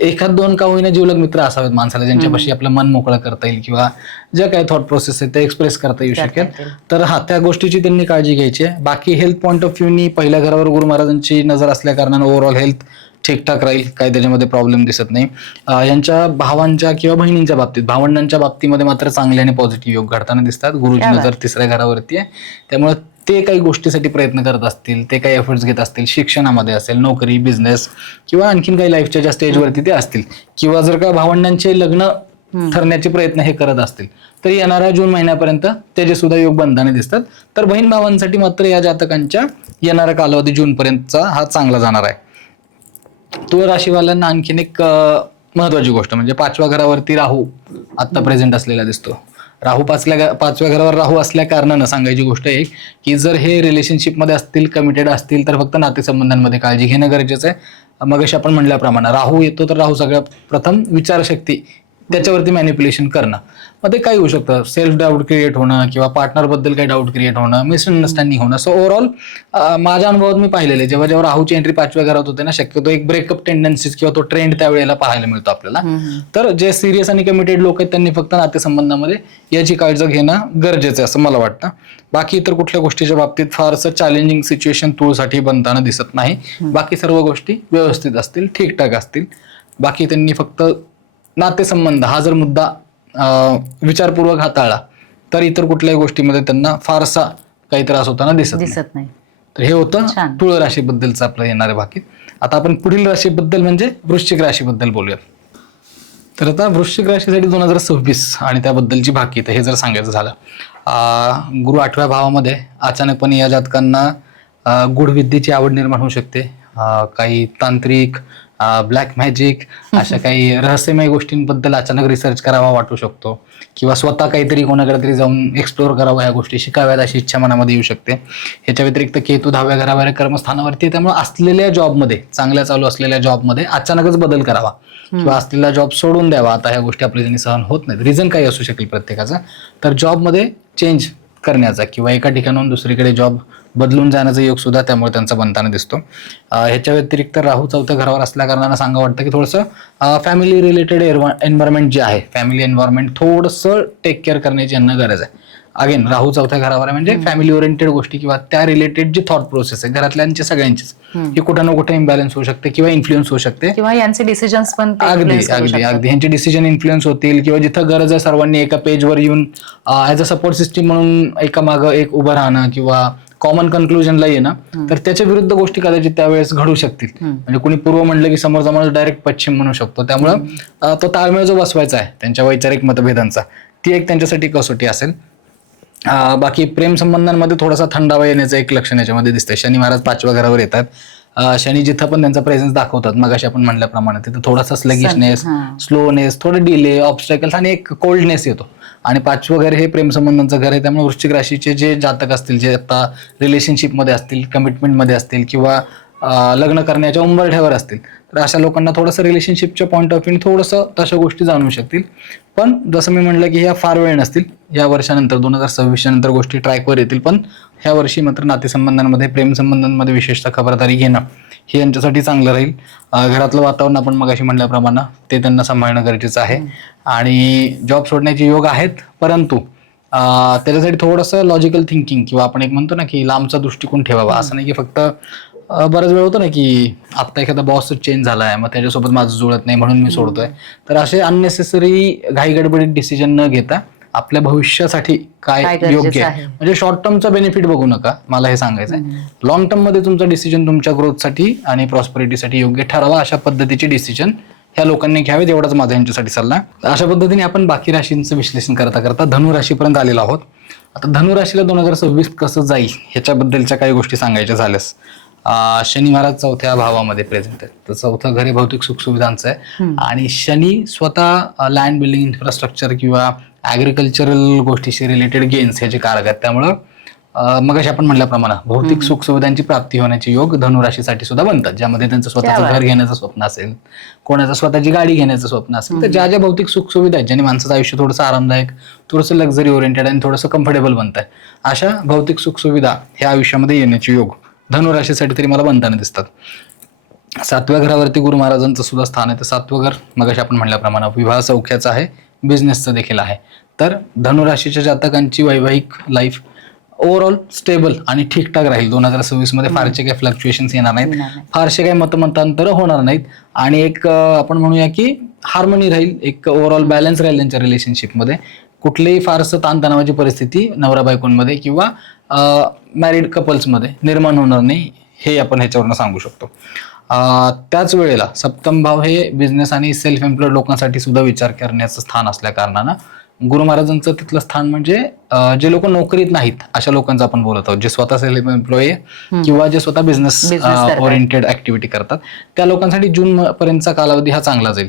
1-2 का होईना जीवलग मित्र असावेत माणसाला, ज्यांच्यापाशी आपलं मन मोकळं करता येईल किंवा ज्या काही थॉट प्रोसेस आहे ते एक्सप्रेस करता येऊ शकेल. तर त्या गोष्टीची त्यांनी काळजी घ्यायची आहे. बाकी हेल्थ पॉईंट ऑफ व्ह्यूनी पहिल्या घरावर गुरु महाराजांची नजर असल्या कारणानं ओव्हरऑल हेल्थ ठीकठाक राहील, काही त्याच्यामध्ये प्रॉब्लेम दिसत नाही. यांच्या भावांच्या किंवा बहिणींच्या बाबतीत, भावंडांच्या बाबतीमध्ये मात्र चांगले आणि पॉझिटिव्ह योग घडताना दिसतात. गुरुची नजर 3ऱ्या घरावरती आहे, त्यामुळे ते काही गोष्टीसाठी प्रयत्न करत असतील, ते काही एफर्ट्स घेत असतील, शिक्षणामध्ये असेल, नोकरी, बिझनेस किंवा आणखीन काही लाईफच्या ज्या स्टेजवरती ते असतील, किंवा जर का भावंडांचे लग्न ठरण्याचे प्रयत्न हे करत असतील तर येणाऱ्या जून महिन्यापर्यंत त्याचे सुद्धा योग बंधाने दिसतात. तर बहीण भावांसाठी मात्र या जातकांच्या येणारा कालावधी जून पर्यंतचा हा चांगला जाणार आहे. तुळ राशीवाल्यांना आणखीन एक महत्वाची गोष्ट म्हणजे 5व्या घरावरती राहू आता प्रेझेंट असलेला दिसतो. राहू 5व्या घरावर राहू असल्या कारणानं सांगायची गोष्ट आहे की जर हे रिलेशनशिपमध्ये असतील, कमिटेड असतील तर फक्त नातेसंबंधांमध्ये काळजी घेणं गरजेचं आहे. मगाशी आपण म्हणल्याप्रमाणे राहू येतो तर राहू सगळ्यात प्रथम विचारशक्ती त्याच्यावरती मॅनिप्युलेशन करणं. मग ते काय होऊ शकतं, सेल्फ डाऊट क्रिएट होणं किंवा पार्टनरबद्दल काही डाऊट क्रिएट होणं, मिसअंडरस्टँडिंग होणं. सो ओव्हरऑल माझ्या अनुभवात मी पाहिलेले जेव्हा जेव्हा राहूची एंट्री 5व्या घरात होते ना, शक्यतो एक ब्रेकअप टेंडन्सीज किंवा तो ट्रेंड त्यावेळेला पाहायला मिळतो आपल्याला. तर जे सिरियस आणि कमिटेड लोक आहेत त्यांनी फक्त नातेसंबंधामध्ये याची काळजी घेणं गरजेचं आहे असं मला वाटतं. बाकी इतर कुठल्या गोष्टीच्या बाबतीत फारसं चॅलेंजिंग सिच्युएशन तुळसाठी बनताना दिसत नाही. बाकी सर्व गोष्टी व्यवस्थित असतील, ठीकठाक असतील. बाकी त्यांनी फक्त नातेसंबंध हा जर मुद्दा विचारपूर्वक हाताळला तर इतर कुठल्याही गोष्टीमध्ये त्यांना फारसा काही त्रास होताना दिसत नाही. तर हे होतं तुळ राशीबद्दलचं आपलं येणारे बाकी. आता आपण पुढील राशीबद्दल म्हणजे वृश्चिक राशीबद्दल बोलूयात. तर आता वृश्चिक राशीसाठी 2026 आणि त्याबद्दलची बाकी तर हे जर सांगायचं झालं, गुरु 8व्या भावामध्ये अचानकपणे या जातकांना गूढ विद्येची आवड निर्माण होऊ शकते. काही तांत्रिक, ब्लॅक मॅजिक अशा काही रहस्यमय गोष्टींबद्दल अचानक रिसर्च करावा वाटू शकतो किंवा स्वतः काहीतरी कोणाकडे तरी जाऊन एक्सप्लोर करावं, ह्या गोष्टी शिकाव्यात अशी इच्छा मनामध्ये येऊ शकते. ह्याच्या व्यतिरिक्त केतू 10व्या घरावर कर्मस्थानावरती, त्यामुळे असलेल्या जॉबमध्ये, चांगल्या चालू असलेल्या जॉबमध्ये अचानकच बदल करावा किंवा असलेला जॉब सोडून द्यावा. आता ह्या गोष्टी आपल्या सहन होत नाहीत. रिझन काही असू शकेल प्रत्येकाचा. तर जॉबमध्ये चेंज करण्याचा किंवा एका ठिकाणाहून दुसरीकडे जॉब बदलून जाण्याचा योग सुद्धा त्यामुळे त्यांचा बनताना दिसतो. ह्याच्या व्यतिरिक्त राहू 4थ्या घरावर असल्या कारणानं सांगा वाटतं की थोडंसं फॅमिली रिलेटेड एन्व्हायरमेंट जे आहे, फॅमिली एन्व्हायरमेंट थोडंसं टेक केअर करण्याची यांना गरज आहे. अगेन राहू 4थ्या घरावर आहे म्हणजे फॅमिली ओरिएंटेड गोष्टी किंवा त्या रिलेटेड जी थॉट प्रोसेस आहे घरातल्यांची सगळ्यांचीच, ही कुठं ना कुठे इम्बॅलन्स होऊ शकते किंवा इन्फ्लुएन्स होऊ शकते किंवा यांचे डिसिजन्स पण अगदी यांचे डिसिजन इन्फ्लुएन्स होतील किंवा जिथं गरज आहे सर्वांनी एका पेजवर येऊन ऍज अ सपोर्ट सिस्टीम म्हणून एका मागं एक उभं राहणं किंवा कॉमन कन्क्लुजनला येणं, तर त्याच्या विरुद्ध गोष्टी कदाचित त्यावेळेस घडू शकतील. म्हणजे कुणी पूर्व म्हणलं की समोरचा माणूस डायरेक्ट पश्चिम म्हणू शकतो. त्यामुळं तो ताळमेळ जो बसवायचा आहे त्यांच्या वैचारिक मतभेदांचा, ती एक त्यांच्यासाठी कसोटी असेल. बाकी प्रेम संबंधांमध्ये थोडासा थंडावा येण्याचं एक लक्षण याच्यामध्ये दिसतंय. शनी महाराज 5व्या घरावर येतात. शनी जिथं पण त्यांचा प्रेझेन्स दाखवतात मगाशी आपण म्हणल्याप्रमाणे तिथं थोडासा स्लगिशनेस, स्लोनेस, थोडं डिले, ऑब्स्टॅकल्स आणि एक कोल्डनेस येतो. आणि 5वं घर हे प्रेमसंबंधांचं घर आहे. त्यामुळे वृश्चिक राशीचे जे जातक असतील, जे आता रिलेशनशिपमध्ये असतील, कमिटमेंटमध्ये असतील किंवा लग्न करण्याच्या उंबरठ्यावर असतील, तर अशा लोकांना थोडंसं रिलेशनशिपच्या पॉईंट ऑफ व्ह्यू थोडंसं तशा गोष्टी जाणवू शकतील. पण जसं मी म्हटलं की ह्या फार वेळ नसतील. या वर्षानंतर 2026 नंतर गोष्टी ट्रॅकवर येतील. पण ह्या वर्षी मात्र नातेसंबंधांमध्ये, प्रेमसंबंधांमध्ये विशेषतः खबरदारी घेणं हे यांच्यासाठी चांगलं राहील. घरातलं वातावरण आपण मगाशी म्हटल्याप्रमाणे ते त्यांना सांभाळणं गरजेचं आहे. आणि जॉब सोडण्याचे योग आहेत, परंतु त्याच्यासाठी थोडंसं लॉजिकल थिंकिंग किंवा आपण एक म्हणतो ना की लांबचा दृष्टिकोन ठेवावा. असं नाही की फक्त बऱ्याच वेळ होतं ना की आता एखादा बॉस चेंज झालाय मग त्याच्यासोबत माझं जुळत नाही म्हणून मी सोडतोय. तर असे अननेसेसरी घाईगडबडीत डिसिजन न घेता आपल्या भविष्यासाठी काय योग्य आहे म्हणजे शॉर्ट टर्मचा बेनिफिट बघू नका, मला हे सांगायचं आहे. लॉंग टर्म मध्ये तुमचा डिसिजन तुमच्या ग्रोथसाठी आणि प्रॉस्पेरिटीसाठी योग्य ठरावा. अशा पद्धतीचे डिसिजन ह्या लोकांनी घ्यावेत, एवढाच माझा यांच्यासाठी सल्ला. अशा पद्धतीने आपण बाकी राशींचं विश्लेषण करता करता धनुराशीपर्यंत आलेलो आहोत. आता धनुराशीला 2026 कसं जाईल ह्याच्याबद्दलच्या काही गोष्टी सांगायच्या झाल्यास, शनी महाराज 4थ्या भावामध्ये प्रेझेंट आहे. तर 4थं घर हे भौतिक सुखसुविधांचं आहे आणि शनी स्वतः लँड बिल्डिंग इन्फ्रास्ट्रक्चर किंवा ऍग्रिकल्चरल गोष्टीशी रिलेटेड गेन्स ह्याचे कारक आहेत. त्यामुळं मगाशी आपण म्हटल्याप्रमाणे भौतिक सुखसुविधांची प्राप्ती होण्याचे योग धनुराशीसाठी सुद्धा बनतात. ज्यामध्ये त्यांचं स्वतःचं घर घेण्याचं स्वप्न असेल, कोणाचं स्वतःची गाडी घेण्याचं स्वप्न असेल, तर ज्या ज्या भौतिक सुखसुविधा आहेत ज्याने माणसाचं आयुष्य थोडंसं आरामदायक, थोडंसं लक्झरी ओरिएंटेड आणि थोडंसं कम्फर्टेबल बनतं, अशा भौतिक सुखसुविधा ह्या आयुष्यामध्ये येण्याचे योग धनुराशीसाठी तरी मला बनताना दिसतात. 7व्या घरावरती गुरु महाराजांचं सुद्धा स्थान आहे. तर 7वं घर मगाशी आपण म्हटल्याप्रमाणे विवाह सौख्याचं आहे, बिझनेसचं देखील आहे. तर धनुराशीच्या जातकांची वैवाहिक लाईफ ओव्हरऑल स्टेबल आणि ठीकठाक राहील. 2026 मध्ये फारसे काही फ्लक्च्युएशन्स येणार नाहीत, फारसे काही मतमतांतर होणार नाहीत आणि एक आपण म्हणूया की हार्मनी राहील, एक ओव्हरऑल बॅलन्स राहील त्यांच्या रिलेशनशिपमध्ये. कुठलीही फारसं ताणतणावाची परिस्थिती नवरा बायकोंमध्ये किंवा मॅरिड कपल्समध्ये निर्माण होणार नाही, हे आपण ह्याच्यावरनं सांगू शकतो. त्याच वेळेला सप्तम भाव हे बिझनेस आणि सेल्फ एम्प्लॉईड लोकांसाठी सुद्धा विचार करण्याचं स्थान असल्या कारणानं गुरु महाराजांचं तिथलं स्थान म्हणजे जे लोक नोकरीत नाहीत अशा लोकांचं आपण बोलत आहोत, जे स्वतः सेल्फ एम्प्लॉई किंवा जे स्वतः बिझनेस करतात. ओरिएंटेड ऍक्टिव्हिटी करतात, त्या लोकांसाठी जून पर्यंतचा कालावधी हा चांगला जाईल.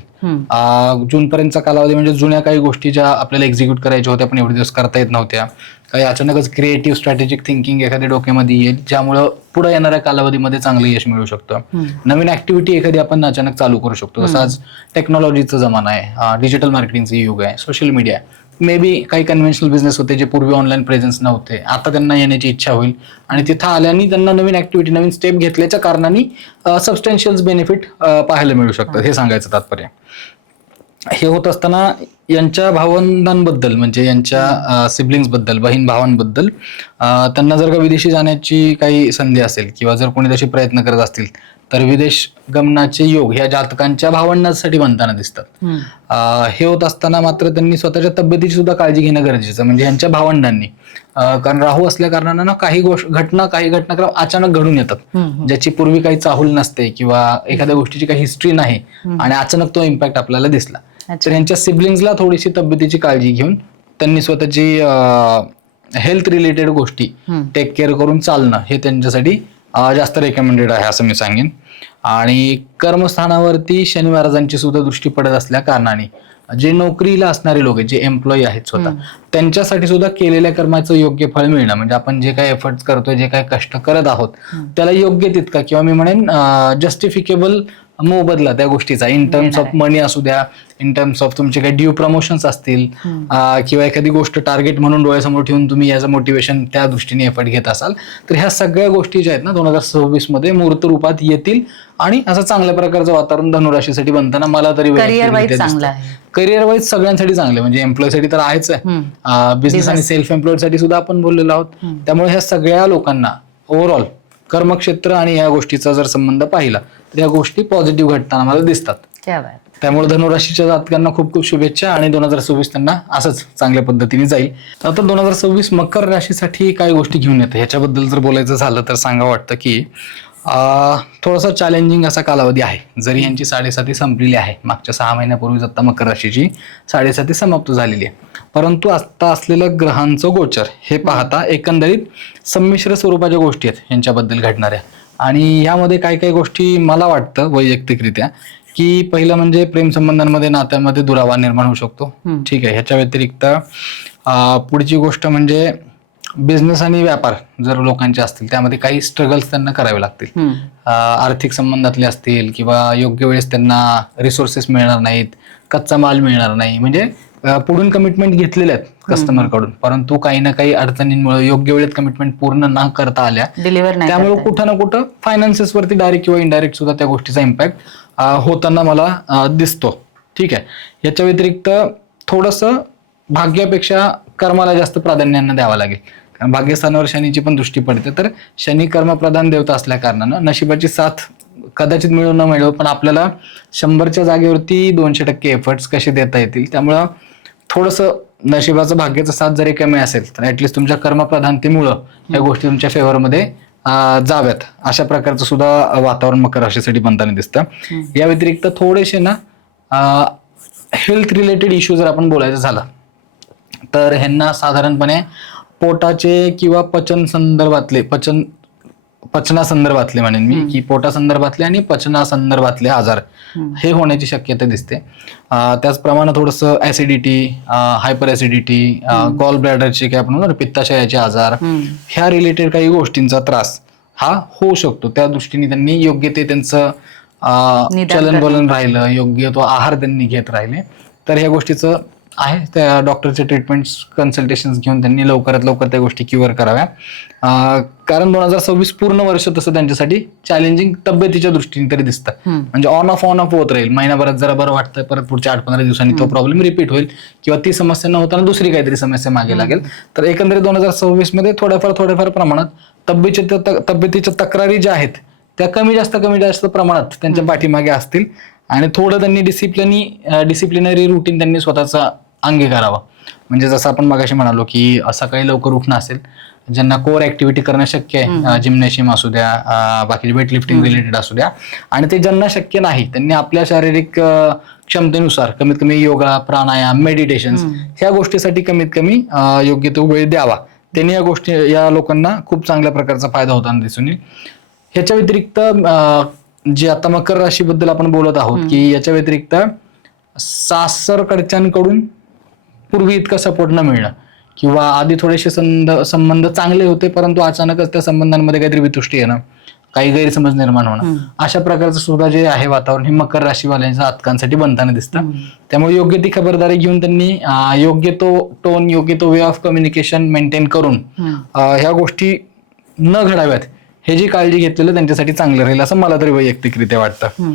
जून पर्यंतचा कालावधी म्हणजे जुन्या काही गोष्टी ज्या आपल्याला एक्झिक्यूट करायच्या होत्या पण एवढे दिवस करता येत नव्हत्या, काही अचानकच क्रिएटिव्ह स्ट्रॅटेजिक थिंकिंग एखाद्या डोक्यामध्ये येईल ज्यामुळं पुढे येणाऱ्या कालावधीमध्ये चांगलं यश मिळू शकतं. नवीन ऍक्टिव्हिटी एखादी आपण अचानक चालू करू शकतो, जसं आज टेक्नॉलॉजीचा जमाना आहे, डिजिटल मार्केटिंगचं युग आहे, सोशल मीडिया आहे. मे बी काही कन्व्हेन्शनल बिझनेस होते जे पूर्वी ऑनलाईन प्रेझेन्स नव्हते, आता त्यांना येण्याची इच्छा होईल आणि तिथं आल्याने त्यांना नवीन ऍक्टिव्हिटी नवीन स्टेप घेतल्याच्या कारणाने सबस्टन्शियल बेनिफिट पाहायला मिळू शकतात, हे सांगायचं तात्पर्य. हे होत असताना यांच्या भावंडांबद्दल म्हणजे यांच्या सिबलिंग्स बद्दल, बहीण भावांबद्दल त्यांना जर का विदेशी जाण्याची काही संधी असेल किंवा जर कोणी तसे प्रयत्न करत असतील तर विदेश गमनाचे योग ह्या जातकांच्या भावंडांसाठी बनताना दिसतात. हे होत असताना मात्र त्यांनी स्वतःच्या तब्येतीची सुद्धा काळजी घेणं गरजेचं, म्हणजे यांच्या भावंडांनी, कारण राहू असल्या कारणानं ना काही घटनाक्रम अचानक घडून येतात ज्याची पूर्वी काही चाहूल नसते किंवा एखाद्या गोष्टीची काही हिस्ट्री नाही आणि अचानक तो इम्पॅक्ट आपल्याला दिसला. तर यांच्या सिबलिंग्सला थोडीशी तब्येतीची काळजी घेऊन त्यांनी स्वतःची हेल्थ रिलेटेड गोष्टी टेक केअर करून चालणं हे त्यांच्यासाठी जास्त रेकमेंडेड आहे असं मी सांगेन. आणि कर्मस्थानावरती शनी महाराजांची सुद्धा दृष्टी पडत असल्या कारणाने जे नोकरीला असणारे लोक आहेत, जे एम्प्लॉई आहेत स्वतः, त्यांच्यासाठी सुद्धा केलेल्या कर्माचं योग्य फळ मिळणं, म्हणजे आपण जे काही एफर्ट्स करतोय, जे काही कष्ट करत आहोत त्याला योग्य तितका किंवा मी म्हणेन जस्टिफिकेबल मोबदला त्या गोष्टीचा, इन टर्म्स ऑफ मनी असू द्या, इन टर्म्स ऑफ तुमचे काही ड्यू प्रमोशन्स असतील किंवा एखादी गोष्ट टार्गेट म्हणून डोळ्यासमोर ठेवून तुम्ही याचं मोटिवेशन त्या दृष्टीने एफर्ट घेत असाल तर ह्या सगळ्या गोष्टी ज्या आहेत ना 2026 मध्ये मूर्त रूपात येतील आणि असं चांगल्या प्रकारचं वातावरण धनुराशीसाठी बनताना मला तरी करिअर वाईज सगळ्यांसाठी चांगलं, म्हणजे एम्प्लॉयसाठी तर आहेच आहे, बिझनेस आणि सेल्फ एम्प्लॉईड साठी सुद्धा आपण बोललेलो आहोत. त्यामुळे ह्या सगळ्या लोकांना ओव्हरऑल कर्मक्षेत्र आणि या गोष्टीचा जर संबंध पाहिला तर या गोष्टी पॉझिटिव्ह घडताना मला दिसतात. त्यामुळे धनुराशीच्या जातकांना खूप खूप शुभेच्छा आणि 2026 त्यांना असंच चांगल्या पद्धतीने जाईल. आता 2026 मकर राशीसाठी काय गोष्टी घेऊन येतं ह्याच्याबद्दल जर बोलायचं झालं तर सांगा वाटतं की थोडासा चॅलेंजिंग असा कालावधी आहे. जरी यांची 7.5 संपलेली आहे, मागच्या 6 महिन्यापूर्वीच आता मकर राशीची 7.5 समाप्त झालेली आहे, परंतु आता असलेलं ग्रहांचं गोचर हे पाहता एकंदरीत संमिश्र स्वरूपाच्या गोष्टी आहेत यांच्याबद्दल घडणाऱ्या. आणि यामध्ये काय काय गोष्टी मला वाटतं वैयक्तिकरित्या की पहिलं म्हणजे प्रेम संबंधांमध्ये नात्यामध्ये दुरावा निर्माण होऊ शकतो. ठीक आहे. ह्याच्या व्यतिरिक्त पुढची गोष्ट म्हणजे बिझनेस आणि व्यापार जर लोकांचे असतील त्यामध्ये काही स्ट्रगल्स त्यांना करावे लागतील. आर्थिक संबंधातले असतील किंवा योग्य वेळेस त्यांना रिसोर्सेस मिळणार नाहीत, कच्चा माल मिळणार नाही, म्हणजे पुढून कमिटमेंट घेतलेल्या आहेत कस्टमरकडून परंतु काही ना काही अडचणींमुळे योग्य वेळेत कमिटमेंट पूर्ण न करता आल्या त्यामुळे कुठं ना कुठं फायनान्सेस वरती डायरेक्ट किंवा इनडायरेक्ट सुद्धा त्या गोष्टीचा इम्पॅक्ट होताना मला दिसतो. ठीक आहे. याच्या व्यतिरिक्त थोडंसं भाग्यापेक्षा कर्माला जास्त प्राधान्यानं द्यावं लागेल, कारण भाग्यस्थानावर शनीची पण दृष्टी पडते. तर शनी कर्मप्रधान देवता असल्या कारणानं नशिबाची साथ कदाचित मिळू न मिळो पण आपल्याला 100च्या जागेवरती 200% एफर्ट्स कसे देता येतील. त्यामुळं थोडंसं नशिबाचं भाग्याचा साथ जरी कमी असेल तर ऍटलिस्ट तुमच्या कर्मप्रधानतेमुळं या गोष्टी तुमच्या फेवरमध्ये जाव्यात अशा प्रकारचं सुद्धा वातावरण मकर राशीसाठी बनताना दिसतं. या व्यतिरिक्त थोडेसे ना हेल्थ रिलेटेड इश्यू जर आपण बोलायचं झालं तर ह्यांना साधारणपणे पोटाचे किंवा पचनासंदर्भातले म्हणेन मी की पोटासंदर्भातले आणि पचनासंदर्भातले आजार हे होण्याची शक्यता दिसते. त्याचप्रमाणे थोडंसं ऍसिडिटी, हायपर ऍसिडिटी, गॉल ब्लॅडरचे काय आपण म्हणतो पित्ताशयाचे आजार ह्या रिलेटेड काही गोष्टींचा त्रास हा होऊ शकतो. त्या दृष्टीने त्यांनी योग्य ते त्यांचं चलनवलन राहिलं, योग्य तो आहार त्यांनी घेत राहिले तर ह्या गोष्टीचं आहे त्या डॉक्टरचे ट्रीटमेंट्स कन्सल्टेशन घेऊन त्यांनी लवकरात लवकर त्या गोष्टी क्युअर कराव्या. कारण 2026 पूर्ण वर्ष तसं त्यांच्यासाठी चॅलेंजिंग तब्येतीच्या दृष्टीने तरी दिसतं. म्हणजे ऑन ऑफ होत राहील. महिनाभरात जरा बरं वाटतं, परत पुढच्या 8-15 दिवसांनी तो प्रॉब्लेम रिपीट होईल किंवा ती समस्या न होताना दुसरी काहीतरी समस्या मागे लागेल. तर एकंदरीत 2026 मध्ये थोड्याफार प्रमाणात तब्येतीच्या तक्रारी ज्या आहेत त्या कमी जास्त प्रमाणात त्यांच्या पाठीमागे असतील आणि थोडं त्यांनी डिसिप्लिनरी रुटीन त्यांनी स्वतःचा अंगीकारावा. म्हणजे जसं आपण मगाशी म्हणालो की सकाळी लवकर उठणं असेल ज्यांना कोर ऍक्टिव्हिटी करणं शक्य आहे, जिम्नॅशियम असू द्या, बाकी वेट लिफ्टिंग रिलेटेड असू द्या, आणि ते ज्यांना शक्य नाही त्यांनी आपल्या शारीरिक क्षमतेनुसार कमीत कमी योगा, प्राणायाम, मेडिटेशन ह्या गोष्टीसाठी कमीत कमी योग्य तो वेळ द्यावा. त्यांनी या लोकांना खूप चांगल्या प्रकारचा फायदा होताना दिसून येईल. ह्याच्या व्यतिरिक्त जे आता मकर राशीबद्दल आपण बोलत आहोत की याच्या व्यतिरिक्त सासरकडच्यांकडून पूर्वी इतका सपोर्ट न मिळणं किंवा आधी थोडेसे संबंध चांगले होते परंतु अचानकच त्या संबंधांमध्ये काहीतरी वितुष्टी येणं, काही गैरसमज निर्माण होणं, अशा प्रकारचं सुद्धा जे आहे वातावरण हे मकर राशीवाल्यांच्या जातकांसाठी बनताना दिसतं. त्यामुळे योग्य ती खबरदारी घेऊन त्यांनी योग्य तो टोन, योग्य तो वे ऑफ कम्युनिकेशन मेंटेन करून ह्या गोष्टी न घडाव्यात हे जी काळजी घेतलेलं त्यांच्यासाठी चांगलं राहील असं मला तरी वैयक्तिकरित्या वाटतं.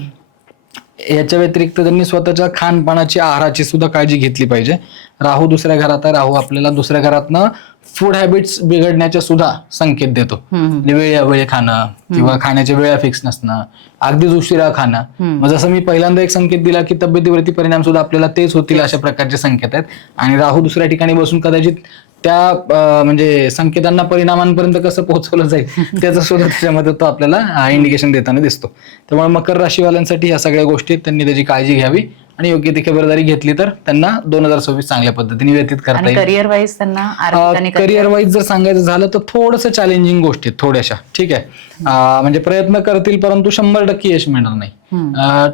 याच्या व्यतिरिक्त त्यांनी स्वतःच्या खानपानाची, आहाराची सुद्धा काळजी घेतली पाहिजे. राहू दुसऱ्या घरात आहे, राहू आपल्याला दुसऱ्या घरातनं फूड हॅबिट्स बिघडण्याच्या सुद्धा संकेत देतो. वेळे खाणं किंवा खाण्याच्या वेळा फिक्स नसणं, अगदीच उशिरा खाणं. मग जसं मी पहिल्यांदा एक संकेत दिला की तब्येतीवरती परिणाम सुद्धा आपल्याला तेच होतील अशा प्रकारचे संकेत आहेत. आणि राहू दुसऱ्या ठिकाणी बसून कदाचित त्या म्हणजे संकेतांना परिणामांपर्यंत कसं पोहोचवलं जाईल त्याचं सुद्धा त्याच्यामध्ये तो आपल्याला इंडिकेशन देताना दिसतो. त्यामुळे मकर राशीवाल्यांसाठी या सगळ्या गोष्टी त्यांनी त्याची काळजी घ्यावी आणि योग्य ती खबरदारी घेतली तर त्यांना 2024 चांगल्या पद्धतीने व्यतीत करता येईल. करिअर वाईज त्यांना करिअर वाईज जर सांगायचं झालं तर थोडंसं चॅलेंजिंग गोष्टी थोड्याशा, ठीक आहे. म्हणजे प्रयत्न करतील परंतु 100% यश मिळणार नाही.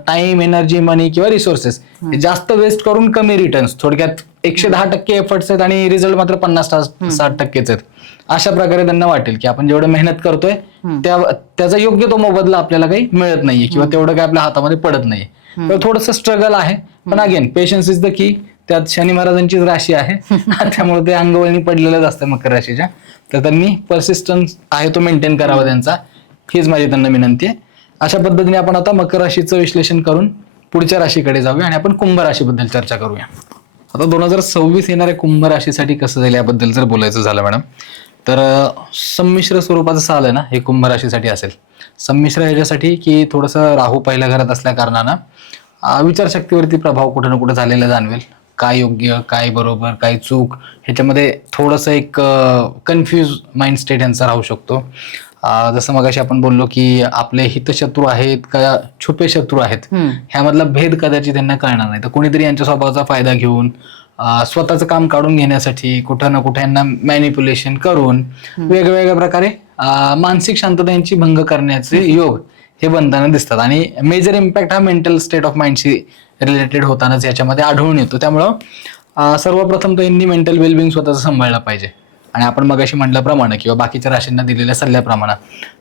टाइम, एनर्जी, मनी किंवा रिसोर्सेस जास्त वेस्ट करून कमी रिटर्न्स, थोडक्यात 110% एफर्ट्स आहेत आणि रिझल्ट मात्र 50-60%च आहेत. अशा प्रकारे त्यांना वाटेल की आपण जेवढं मेहनत करतोय त्याचा योग्य तो मोबदला आपल्याला काही मिळत नाहीये किंवा तेवढं काही आपल्या हातामध्ये पडत नाहीये. तर थोडंसं स्ट्रगल आहे, पण again patience is the key. त्यात शनी महाराजांचीच राशी आहे त्यामुळे ते अंगवळणी पडलेलंच असतं मकर राशीच्या. तर त्यांनी परसिस्टन्स आहे तो मेंटेन करावा त्यांचा, हीच माझी त्यांना विनंती आहे. अशा पद्धतीने आपण आता मकर राशीचं विश्लेषण करून पुढच्या राशीकडे जाऊया आणि आपण कुंभ राशीबद्दल चर्चा करूया. आता 2026 येणाऱ्या कुंभ राशीसाठी कसं जाईल याबद्दल जर बोलायचं झालं मॅडम, तर संमिश्र स्वरूपाचं साल आहे ना हे कुंभ राशीसाठी असेल. संमिश्र ह्याच्यासाठी की थोडंसं राहू पहिल्या घरात असल्या कारणानं विचारशक्तीवरती प्रभाव कुठे ना कुठे झालेला जाणवेल. काय योग्य, काय बरोबर, काय चूक, ह्याच्यामध्ये थोडंसं एक कन्फ्यूज माइंड स्टेट यांचा राहू शकतो. जसं मगाशी आपण बोललो की आपले हितशत्रू आहेत का छुपे शत्रू आहेत ह्यामधला भेद कदाचित त्यांना कळणार नाही. तर कोणीतरी यांच्या स्वभावाचा फायदा घेऊन स्वतःचं काम काढून घेण्यासाठी कुठं ना कुठे यांना मॅनिप्युलेशन करून वेगवेगळ्या प्रकारे मानसिक शांतता यांची भंग करण्याचे योग हे बनताना दिसतात. आणि मेजर इम्पॅक्ट हा मेंटल स्टेट ऑफ माइंडशी रिलेटेड होतानाच याच्यामध्ये आढळून येतो. त्यामुळं सर्वप्रथम तर यांनी मेंटल वेलबिंग स्वतःचं सांभाळलं पाहिजे. आणि आपण मगाशी म्हटल्याप्रमाणे किंवा बाकीच्या राशींना दिलेल्या सल्ल्याप्रमाणे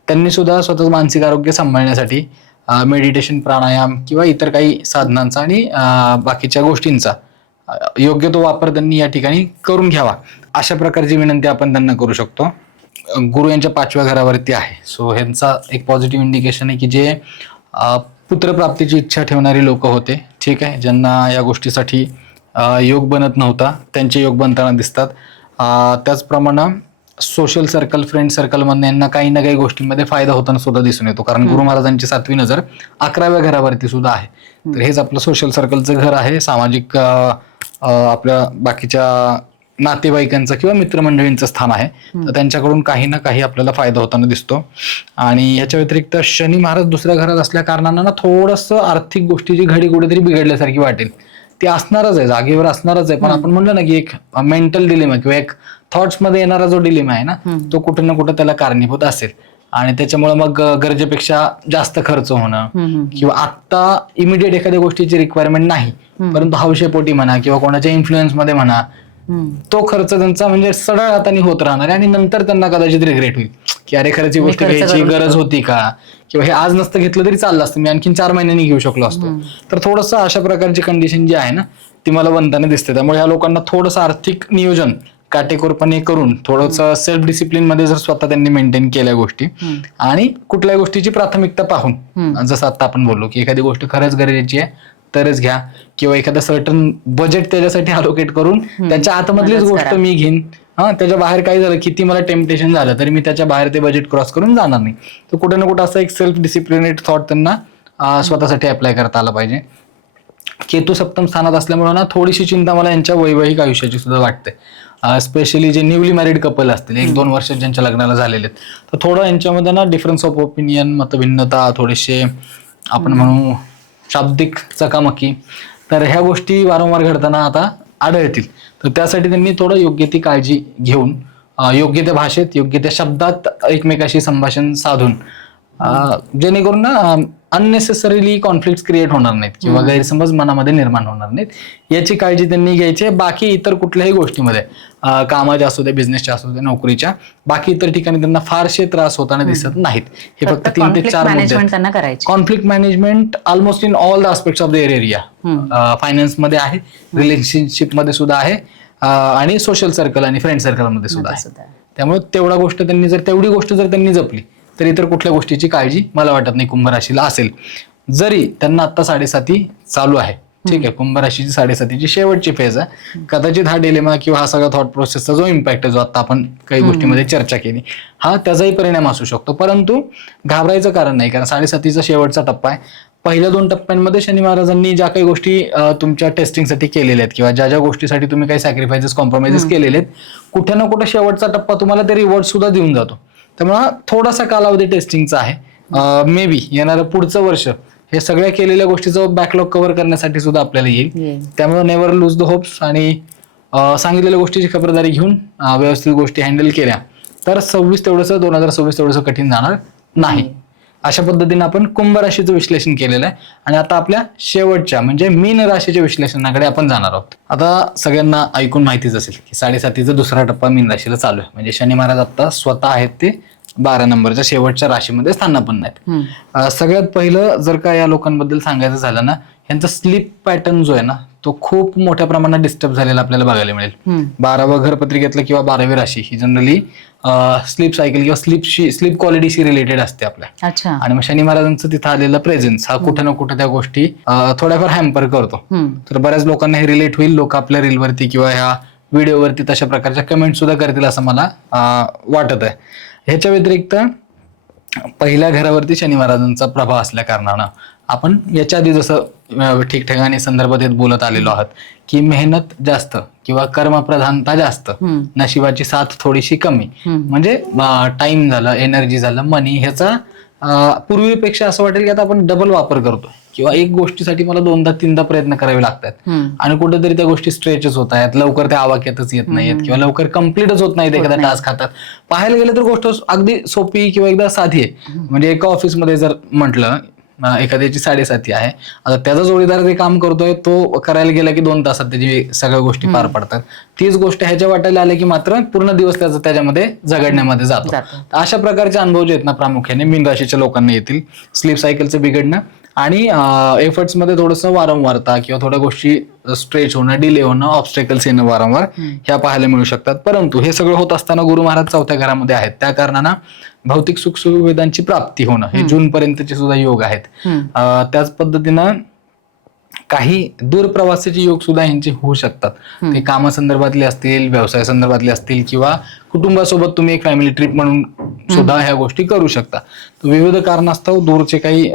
त्यांनी सुद्धा स्वतःचं मानसिक आरोग्य सांभाळण्यासाठी मेडिटेशन, प्राणायाम किंवा इतर काही साधनांचा आणि बाकीच्या गोष्टींचा योग्य तो वापर त्यांनी या ठिकाणी करून घ्यावा, अशा प्रकारची विनंती आपण त्यांना करू शकतो. गुरु यांच्या 5व्या घरावरती आहे, सो ह्यांचा एक पॉझिटिव्ह इंडिकेशन आहे की जे पुत्रप्राप्तीची इच्छा ठेवणारी लोक होते, ठीक आहे, ज्यांना या गोष्टीसाठी योग बनत नव्हता त्यांचे योग बनताना दिसतात. त्याचप्रमाणे सोशल सर्कल, फ्रेंड सर्कलमधून यांना काही ना काही गोष्टींमध्ये फायदा होताना सुद्धा दिसून येतो, कारण गुरु महाराजांची 7वी नजर 11व्या घरावरती सुद्धा आहे. तर हेच आपलं सोशल सर्कलचं घर आहे, सामाजिक आपल्या बाकीच्या नातेवाईकांचं किंवा मित्रमंडळींचं स्थान आहे. तर त्यांच्याकडून काही ना काही आपल्याला फायदा होताना दिसतो. आणि याच्या व्यतिरिक्त शनी महाराज दुसऱ्या घरात असल्या कारणानं ना थोडंसं आर्थिक गोष्टीची घडी कुठेतरी बिघडल्यासारखी वाटेल. ती असणारच आहे, जागेवर असणारच आहे, पण आपण म्हणलं ना की एक मेंटल डिलेमा किंवा एक थॉट्स मध्ये येणारा जो डिलेमा आहे ना तो कुठे ना कुठे त्याला कारणीभूत असेल. आणि त्याच्यामुळे मग गरजेपेक्षा जास्त खर्च होणं किंवा आता इमिडिएट एखाद्या गोष्टीची रिक्वायरमेंट नाही परंतु हौशेपोटी म्हणा किंवा कोणाच्या इन्फ्लुएन्स मध्ये म्हणा तो खर्च त्यांचा म्हणजे सडळ हाताने होत राहणार आहे. आणि नंतर त्यांना कदाचित रिग्रेट होईल की अरे खरंच ही गोष्ट घ्यायची गरज होती का, किंवा हे आज नसतं घेतलं तरी चाललं असतं, मी आणखीन 4 महिन्यांनी घेऊ शकलो असतो. तर थोडंसं अशा प्रकारची कंडिशन जी आहे ना ती मला बनताना दिसते. त्यामुळे ह्या लोकांना थोडंसं आर्थिक नियोजन काटेकोरपणे करून थोडंसं सेल्फ डिसिप्लिन मध्ये जर स्वतः त्यांनी मेंटेन केल्या गोष्टी आणि कुठल्याही गोष्टीची प्राथमिकता पाहून, जसं आता आपण बोललो की एखादी गोष्ट खरंच गरजेची आहे तरच घ्या, किंवा एखादं सर्टन बजेट त्याच्यासाठी अलोकेट करून त्याच्या आतमधलीच गोष्ट मी घेईन, त्याच्या बाहेर काय झालं किती मला टेम्पटेशन झालं तरी मी त्याच्या बाहेर ते बजेट क्रॉस करून जाणार नाही. तर कुठे ना कुठं असं एक सेल्फ डिसिप्लिनेट थॉट त्यांना स्वतःसाठी अप्लाय करता आलं पाहिजे. केतू 7म स्थानात असल्यामुळे ना थोडीशी चिंता मला यांच्या वैवाहिक आयुष्याची सुद्धा वाटते. स्पेशली जे न्यूली मॅरिड कपल असतील, 1-2 वर्ष ज्यांच्या लग्नाला झालेले आहेत, तर थोडं यांच्यामध्ये ना डिफरन्स ऑफ ओपिनियन, मतभिन्नता, थोडेसे आपण म्हणू शाब्दिक चकामकी, तर ह्या गोष्टी वारंवार घडताना आता आढळतील. तर त्यासाठी त्यांनी थोडं योग्य ती काळजी घेऊन योग्य त्या भाषेत, योग्य त्या शब्दात एकमेकाशी संभाषण साधून जेणेकरून ना अननेसेसरीली कॉन्फ्लिक्ट क्रिएट होणार नाहीत किंवा गैरसमज मनामध्ये निर्माण होणार नाहीत, याची काळजी त्यांनी घ्यायची. बाकी इतर कुठल्याही गोष्टीमध्ये, कामाच्या असू द्या, बिझनेसच्या असू द्या, नोकरीच्या बाकी इतर ठिकाणी त्यांना फारसे त्रास होताना दिसत नाहीत. हे फक्त 3 ते 4 मुद्दे. त्यांना करायचे conflict management almost in all the aspects of the area. फायनान्समध्ये आहे, रिलेशनशिपमध्ये सुद्धा आहे, आणि सोशल सर्कल आणि फ्रेंड सर्कलमध्ये सुद्धा आहे. त्यामुळे तेवढी गोष्ट जर त्यांनी जपली तर इतर कुठल्या गोष्टीची काळजी मला वाटत नाही कुंभ राशीला असेल. जरी त्यांना आता 7.5 चालू आहे, ठीक आहे, कुंभ राशीची 7.5ची शेवटची फेज आहे, कदाचित हा डिलेमा किंवा हा सगळा थॉट प्रोसेसचा जो इम्पॅक्ट आहे, जो आता आपण काही गोष्टीमध्ये चर्चा केली, हा त्याचाही परिणाम असू शकतो. परंतु घाबरायचं कारण नाही, कारण 7.5चा शेवटचा टप्पा आहे. पहिल्या 2 टप्प्यांमध्ये शनी महाराजांनी ज्या काही गोष्टी तुमच्या टेस्टिंगसाठी केलेल्या आहेत किंवा ज्या ज्या गोष्टीसाठी तुम्ही काही सॅक्रिफायसेस, कॉम्प्रोमाइजेस केलेले आहेत, कुठे ना कुठे शेवटचा टप्पा तुम्हाला ते रिवॉर्ड सुद्धा देऊन जातो. त्यामुळे थोडासा कालावधी टेस्टिंगचा आहे. मे बी येणारं पुढचं वर्ष हे सगळ्या केलेल्या गोष्टीचं बॅकलॉग कव्हर करण्यासाठी सुद्धा आपल्याला येईल. त्यामुळे नेव्हर लूज द होप्स, आणि सांगितलेल्या गोष्टीची खबरदारी घेऊन व्यवस्थित गोष्टी हँडल केल्या तर 2026 तेवढंसं कठीण जाणार नाही. अशा पद्धतीने आपण कुंभ राशीचं विश्लेषण केलेलं आहे. आणि आता आपल्या शेवटच्या म्हणजे मीन राशीच्या विश्लेषणाकडे आपण जाणार आहोत. आता सगळ्यांना ऐकून माहितीच असेल की 7.5चा दुसरा टप्पा मीन राशीला चालू आहे. म्हणजे शनी महाराज आता स्वतः आहेत ते 12 नंबरच्या शेवटच्या राशीमध्ये स्थानापन्न आहेत. सगळ्यात पहिलं जर का या लोकांबद्दल सांगायचं झालं ना, यांचा स्लीप पॅटर्न जो आहे ना, तो खूप मोठ्या प्रमाणात डिस्टर्ब झालेला आपल्याला बघायला मिळेल. 12वं घर पत्रिकेतलं किंवा 12वी राशी ही जनरली स्लीप सायकल किंवा स्लीप क्वालिटीशी रिलेटेड असते आपल्या. आणि मग शनी महाराजांचं तिथं आलेला प्रेझेन्स हा कुठे ना कुठे त्या गोष्टी थोड्याफार हॅम्पर करतो. तर बऱ्याच लोकांना हे रिलेट होईल. लोक आपल्या रीलवरती किंवा ह्या व्हिडिओवरती तशा प्रकारच्या कमेंट सुद्धा करतील असं मला वाटत आहे. ह्याच्या व्यतिरिक्त पहिल्या घरावरती शनी महाराजांचा प्रभाव असल्या कारणानं आपण याच्या आधी जसं ठिकठिकाणी संदर्भात बोलत आलेलो आहात की मेहनत जास्त किंवा कर्मप्रधानता जास्त, नशिबाची साथ थोडीशी कमी, म्हणजे टाइम झालं, एनर्जी झालं, मनी, ह्याचा पूर्वीपेक्षा असं वाटेल की आता आपण डबल वापर करतो किंवा एक गोष्टीसाठी मला 2दा-3दा प्रयत्न करावे लागतात आणि कुठेतरी त्या गोष्टी स्ट्रेचच होत आहेत, लवकर त्या आवाक्यातच येत नाहीत किंवा लवकर कम्प्लीटच होत नाहीत एखादा टास्क हातात. पाहायला गेलं तर गोष्ट अगदी सोपी किंवा एकदा साधी आहे. म्हणजे एका ऑफिसमध्ये जर म्हटलं एखाद्याची 7.5 आहे, आता त्याचा जोडीदार जे काम करतोय तो करायला गेला की 2 तासात त्याची सगळ्या गोष्टी पार पडतात. तीच गोष्ट ह्याच्या वाटायला आल्या की मात्र पूर्ण दिवस त्याच्यामध्ये झगडण्यामध्ये जातो. अशा प्रकारचे अनुभव जे आहेत ना प्रामुख्याने मीन राशीच्या लोकांना येतील. स्लीप सायकलचं बिघडणं आणि एफर्ट्समध्ये थोडंसं वारंवारता किंवा थोड्या गोष्टी स्ट्रेच होणं, डिले होणं, ऑब्स्टेकल्स येणं वारंवार, ह्या पाहायला मिळू शकतात. परंतु हे सगळं होत असताना गुरु महाराज 4थ्या घरामध्ये आहेत, त्या कारणानं भौतिक सुख सुविधांची प्राप्ती होणं हे जून पर्यंतचे सुद्धा योग आहेत. त्याच पद्धतीनं काही दूर प्रवासाचे योग सुद्धा यांचे होऊ शकतात. ते कामासंदर्भातले असतील, व्यवसाय संदर्भातले असतील किंवा कुटुंबासोबत तुम्ही एक फॅमिली ट्रिप म्हणून सुद्धा ह्या गोष्टी करू शकता. विविध कारणास्तव दूरचे काही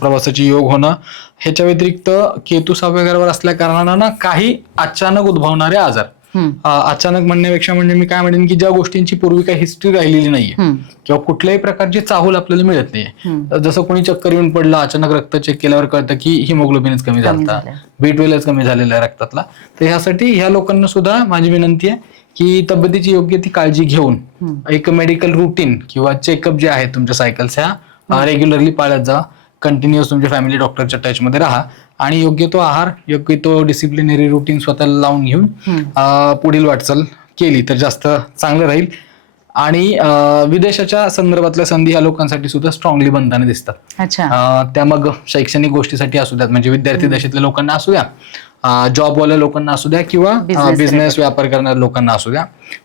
प्रवासाचे योग होणं. ह्याच्या व्यतिरिक्त केतू 6व्या घरावर असल्या कारणानं ना काही अचानक उद्भवणारे आजार, अचानक म्हणण्यापेक्षा म्हणजे मी काय म्हणेन की ज्या गोष्टींची पूर्वी काही हिस्ट्री राहिलेली नाहीये किंवा कुठल्याही प्रकारची चाहूल आपल्याला मिळत नाहीये. जसं कोणी चक्कर येऊन पडलं, अचानक रक्त चेक केल्यावर कळतं की हिमोग्लोबिनच कमी झाला, B12 कमी झालेला आहे रक्तातला. तर ह्यासाठी ह्या लोकांना सुद्धा माझी विनंती आहे की तब्येतीची योग्य ती काळजी घेऊन एक मेडिकल रुटीन किंवा चेकअप जे आहेत तुमच्या सायकल्स ह्या रेग्युलरली पाळत जा. कंटिन्युअस तुमच्या फॅमिली डॉक्टरच्या टचमध्ये राहा आणि योग्य तो आहार, योग्य तो डिसिप्लिनरी रुटीन स्वतःला लावून घेऊन पुढील वाटचाल केली तर जास्त चांगलं राहील. आणि विदेशाच्या संदर्भातल्या संधी ह्या लोकांसाठी सुद्धा स्ट्रॉंगली बनताना दिसतात. त्या मग शैक्षणिक गोष्टीसाठी असू द्यात, म्हणजे विद्यार्थी दशेतल्या लोकांना असू द्या, जॉबवाल्या लोकांना असू द्या किंवा बिझनेस व्यापार करणाऱ्या लोकांना असू द्या.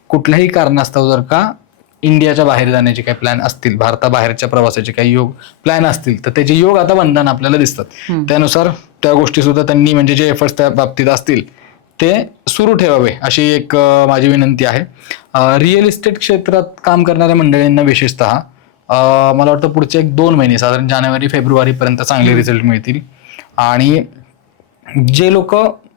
कुठल्याही कारणास्तव जर का इंडियाच्या बाहेर जाण्याचे काही प्लॅन असतील, भारताबाहेरच्या प्रवासाचे काही योग प्लॅन असतील तर त्याचे योग आता बनताना आपल्याला दिसतात. त्यानुसार त्या गोष्टी सुद्धा त्यांनी म्हणजे जे एफर्ट्स त्या बाबतीत असतील ते सुरू ठेवावे अशी एक माझी विनंती आहे. रिअल इस्टेट क्षेत्रात काम करणाऱ्या मंडळींना विशेषतः मला वाटतं पुढचे 1-2 महिने साधारण जानेवारी-फेब्रुवारी पर्यंत चांगले रिझल्ट मिळतील. आणि जे लोक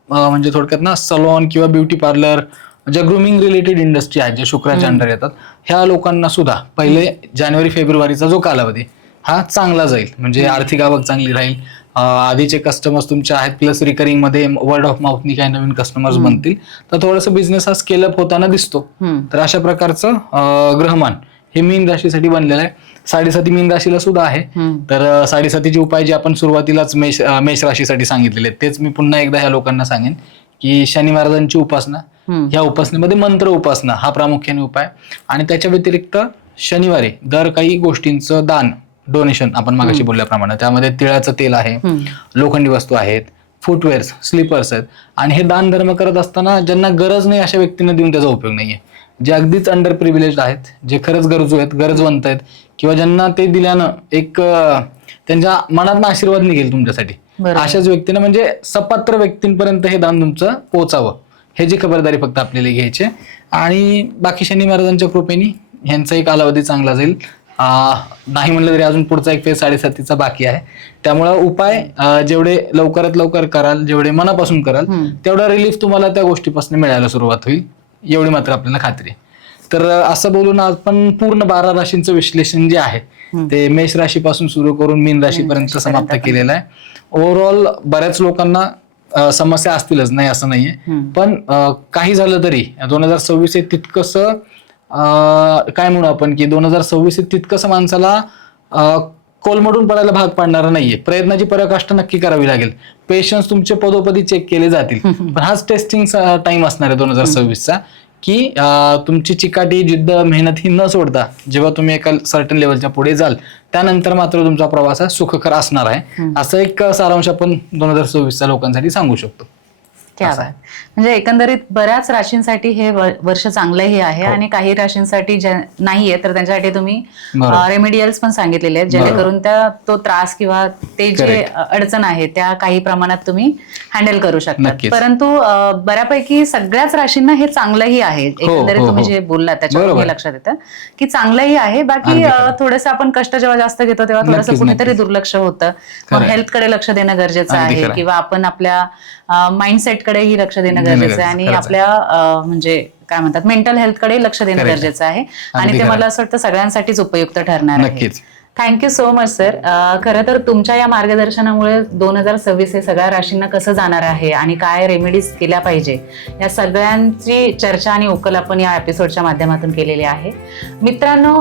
म्हणजे थोडक्यात ना सलॉन किंवा ब्युटी पार्लर ज्या ग्रुमिंग रिलेटेड इंडस्ट्री आहेत, ज्या शुक्राच्या अंडर येतात, ह्या लोकांना सुद्धा पहिले जानेवारी फेब्रुवारीचा जो कालावधी हा चांगला जाईल. म्हणजे आर्थिक आवक चांगली राहील, आधीचे कस्टमर्स तुमचे आहेत, प्लस रिकरिंग मध्ये वर्ड ऑफ माउथनी काही नवीन कस्टमर्स बनतील, तर थोडंसं बिझनेस हा स्केलअप होताना दिसतो. तर अशा प्रकारचं ग्रहमान हे मीन राशीसाठी बनलेलं आहे. 7.5 मीन राशीला सुद्धा आहे. तर 7.5चे उपाय जे आपण सुरुवातीलाच मेष राशीसाठी सांगितलेले आहेत, तेच मी पुन्हा एकदा ह्या लोकांना सांगेन की शनी महाराजांची उपासना, ह्या उपासनेमध्ये मंत्र उपासना हा प्रामुख्याने उपाय, आणि त्याच्या व्यतिरिक्त शनिवारी दर काही गोष्टींचं दान, डोनेशन, आपण मागाशी बोलल्याप्रमाणे त्यामध्ये तिळाचं तेल आहे, लोखंडी वस्तू आहेत, फुटवेअर्स, स्लीपर्स आहेत, आणि हे दान धर्म करत असताना ज्यांना गरज नाही अशा व्यक्तींना देऊन त्याचा उपयोग नाहीये. जे अगदीच अंडर प्रिव्हिलेज आहेत, जे खरंच गरजू आहेत, गरजवंत आहेत, किंवा ज्यांना ते दिल्यानं एक त्यांच्या मनातनं आशीर्वाद निघेल तुमच्यासाठी, अशाच व्यक्तींना, म्हणजे सपात्र व्यक्तींपर्यंत हे दान तुमचं पोहोचावं, ह्याची खबरदारी फक्त आपल्याला घ्यायची. आणि बाकी शनी महाराजांच्या कृपेने ह्यांचाही कालावधी चांगला जाईल. नाही म्हणलं तरी अजून पुढचा एक फेज 7.5चा बाकी आहे. त्यामुळं उपाय जेवढे लवकरात लवकर कराल, जेवढे मनापासून कराल, तेवढा रिलीफ तुम्हाला त्या गोष्टीपासून मिळायला सुरुवात होईल, एवढी मात्र आपल्याला खात्री आहे. तर असं बोलून आपण पूर्ण 12 राशींचं विश्लेषण जे आहे ते मेष राशीपासून सुरू करून मीन राशीपर्यंत समाप्त केलेलं आहे. ओव्हरऑल बऱ्याच लोकांना समस्या असतीलच, नाही असं नाहीये, पण काही झालं तरी 2026 हे तितकंसं काय म्हणू आपण की 2026 तितकंसं माणसाला कोलमडून पडायला भाग पाडणारं नाहीये. प्रयत्नाची पराकाष्ठा नक्की करावी लागेल, पेशन्स तुमचे पदोपदी चेक केले जातील, पण हाच टेस्टिंग टाइम असणार आहे 2026चा, की तुमची चिकाटी, जिद्द, मेहनत ही न सोडता जेव्हा तुम्ही एका सर्टन लेवलच्या पुढे जाल, त्यानंतर मात्र तुमचा प्रवास हा सुखकर असणार आहे. असं एक सारांश आपण 2026च्या लोकांसाठी सांगू शकतो. क्या बात. म्हणजे एकंदरीत बऱ्याच राशींसाठी हे वर्ष चांगलंही आहे, आणि काही राशींसाठी नाहीये, तर त्यांच्यासाठी तुम्ही रेमेडियल्स पण सांगितलेले आहेत, जेणेकरून तो त्रास किंवा ते जे अडचण आहे त्या काही प्रमाणात तुम्ही हँडल करू शकता. परंतु बऱ्यापैकी सगळ्याच राशींना हे चांगलंही आहे. एकंदरीत तुम्ही जे बोललात त्याच्यावर हे लक्षात येतं की चांगलंही आहे. बाकी थोडंसं आपण कष्ट जेव्हा जास्त घेतो तेव्हा थोडंसं कुठेतरी दुर्लक्ष होतं. हेल्थकडे लक्ष देणं गरजेचं आहे, किंवा आपण आपल्या माइंडसेटकडेही लक्ष देणं गरजेचं आहे, आणि आपल्या म्हणजे काय म्हणतात मेंटल हेल्थकडे लक्ष देणं गरजेचं आहे, आणि ते मला असं वाटतं सगळ्यांसाठीच उपयुक्त ठरणार आहे. Thank you so much sir. खरं तर तुमच्या या मार्गदर्शनामुळे 2026 हे सगळ्या राशींना कसं जाणार आहे आणि काय रेमेडीज केल्या पाहिजे या सगळ्यांची चर्चा आणि उकल आपण या एपिसोडच्या माध्यमातून केलेली आहे. मित्रांनो,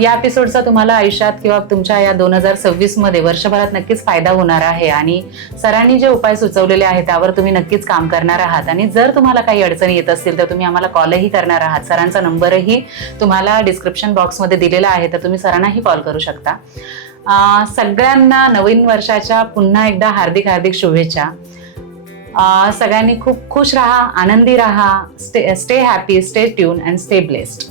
या एपिसोडचा तुम्हाला आयुष्यात किंवा तुमच्या या 2026 मध्ये वर्षभरात नक्कीच फायदा होणार आहे, आणि सरांनी जे उपाय सुचवलेले आहेत त्यावर तुम्ही नक्कीच काम करणार आहात. आणि जर तुम्हाला काही अडचणी येत असतील तर तुम्ही आम्हाला कॉलही करणार आहात. सरांचा नंबरही तुम्हाला डिस्क्रिप्शन बॉक्समध्ये दिलेला आहे, तर तुम्ही सरांनाही कॉल करू शकता. सगळ्यांना नवीन वर्षाच्या पुन्हा एकदा हार्दिक हार्दिक शुभेच्छा. सगळ्यांनी खूप खुश राहा, आनंदी राहा, stay happy, stay tune and stay blessed.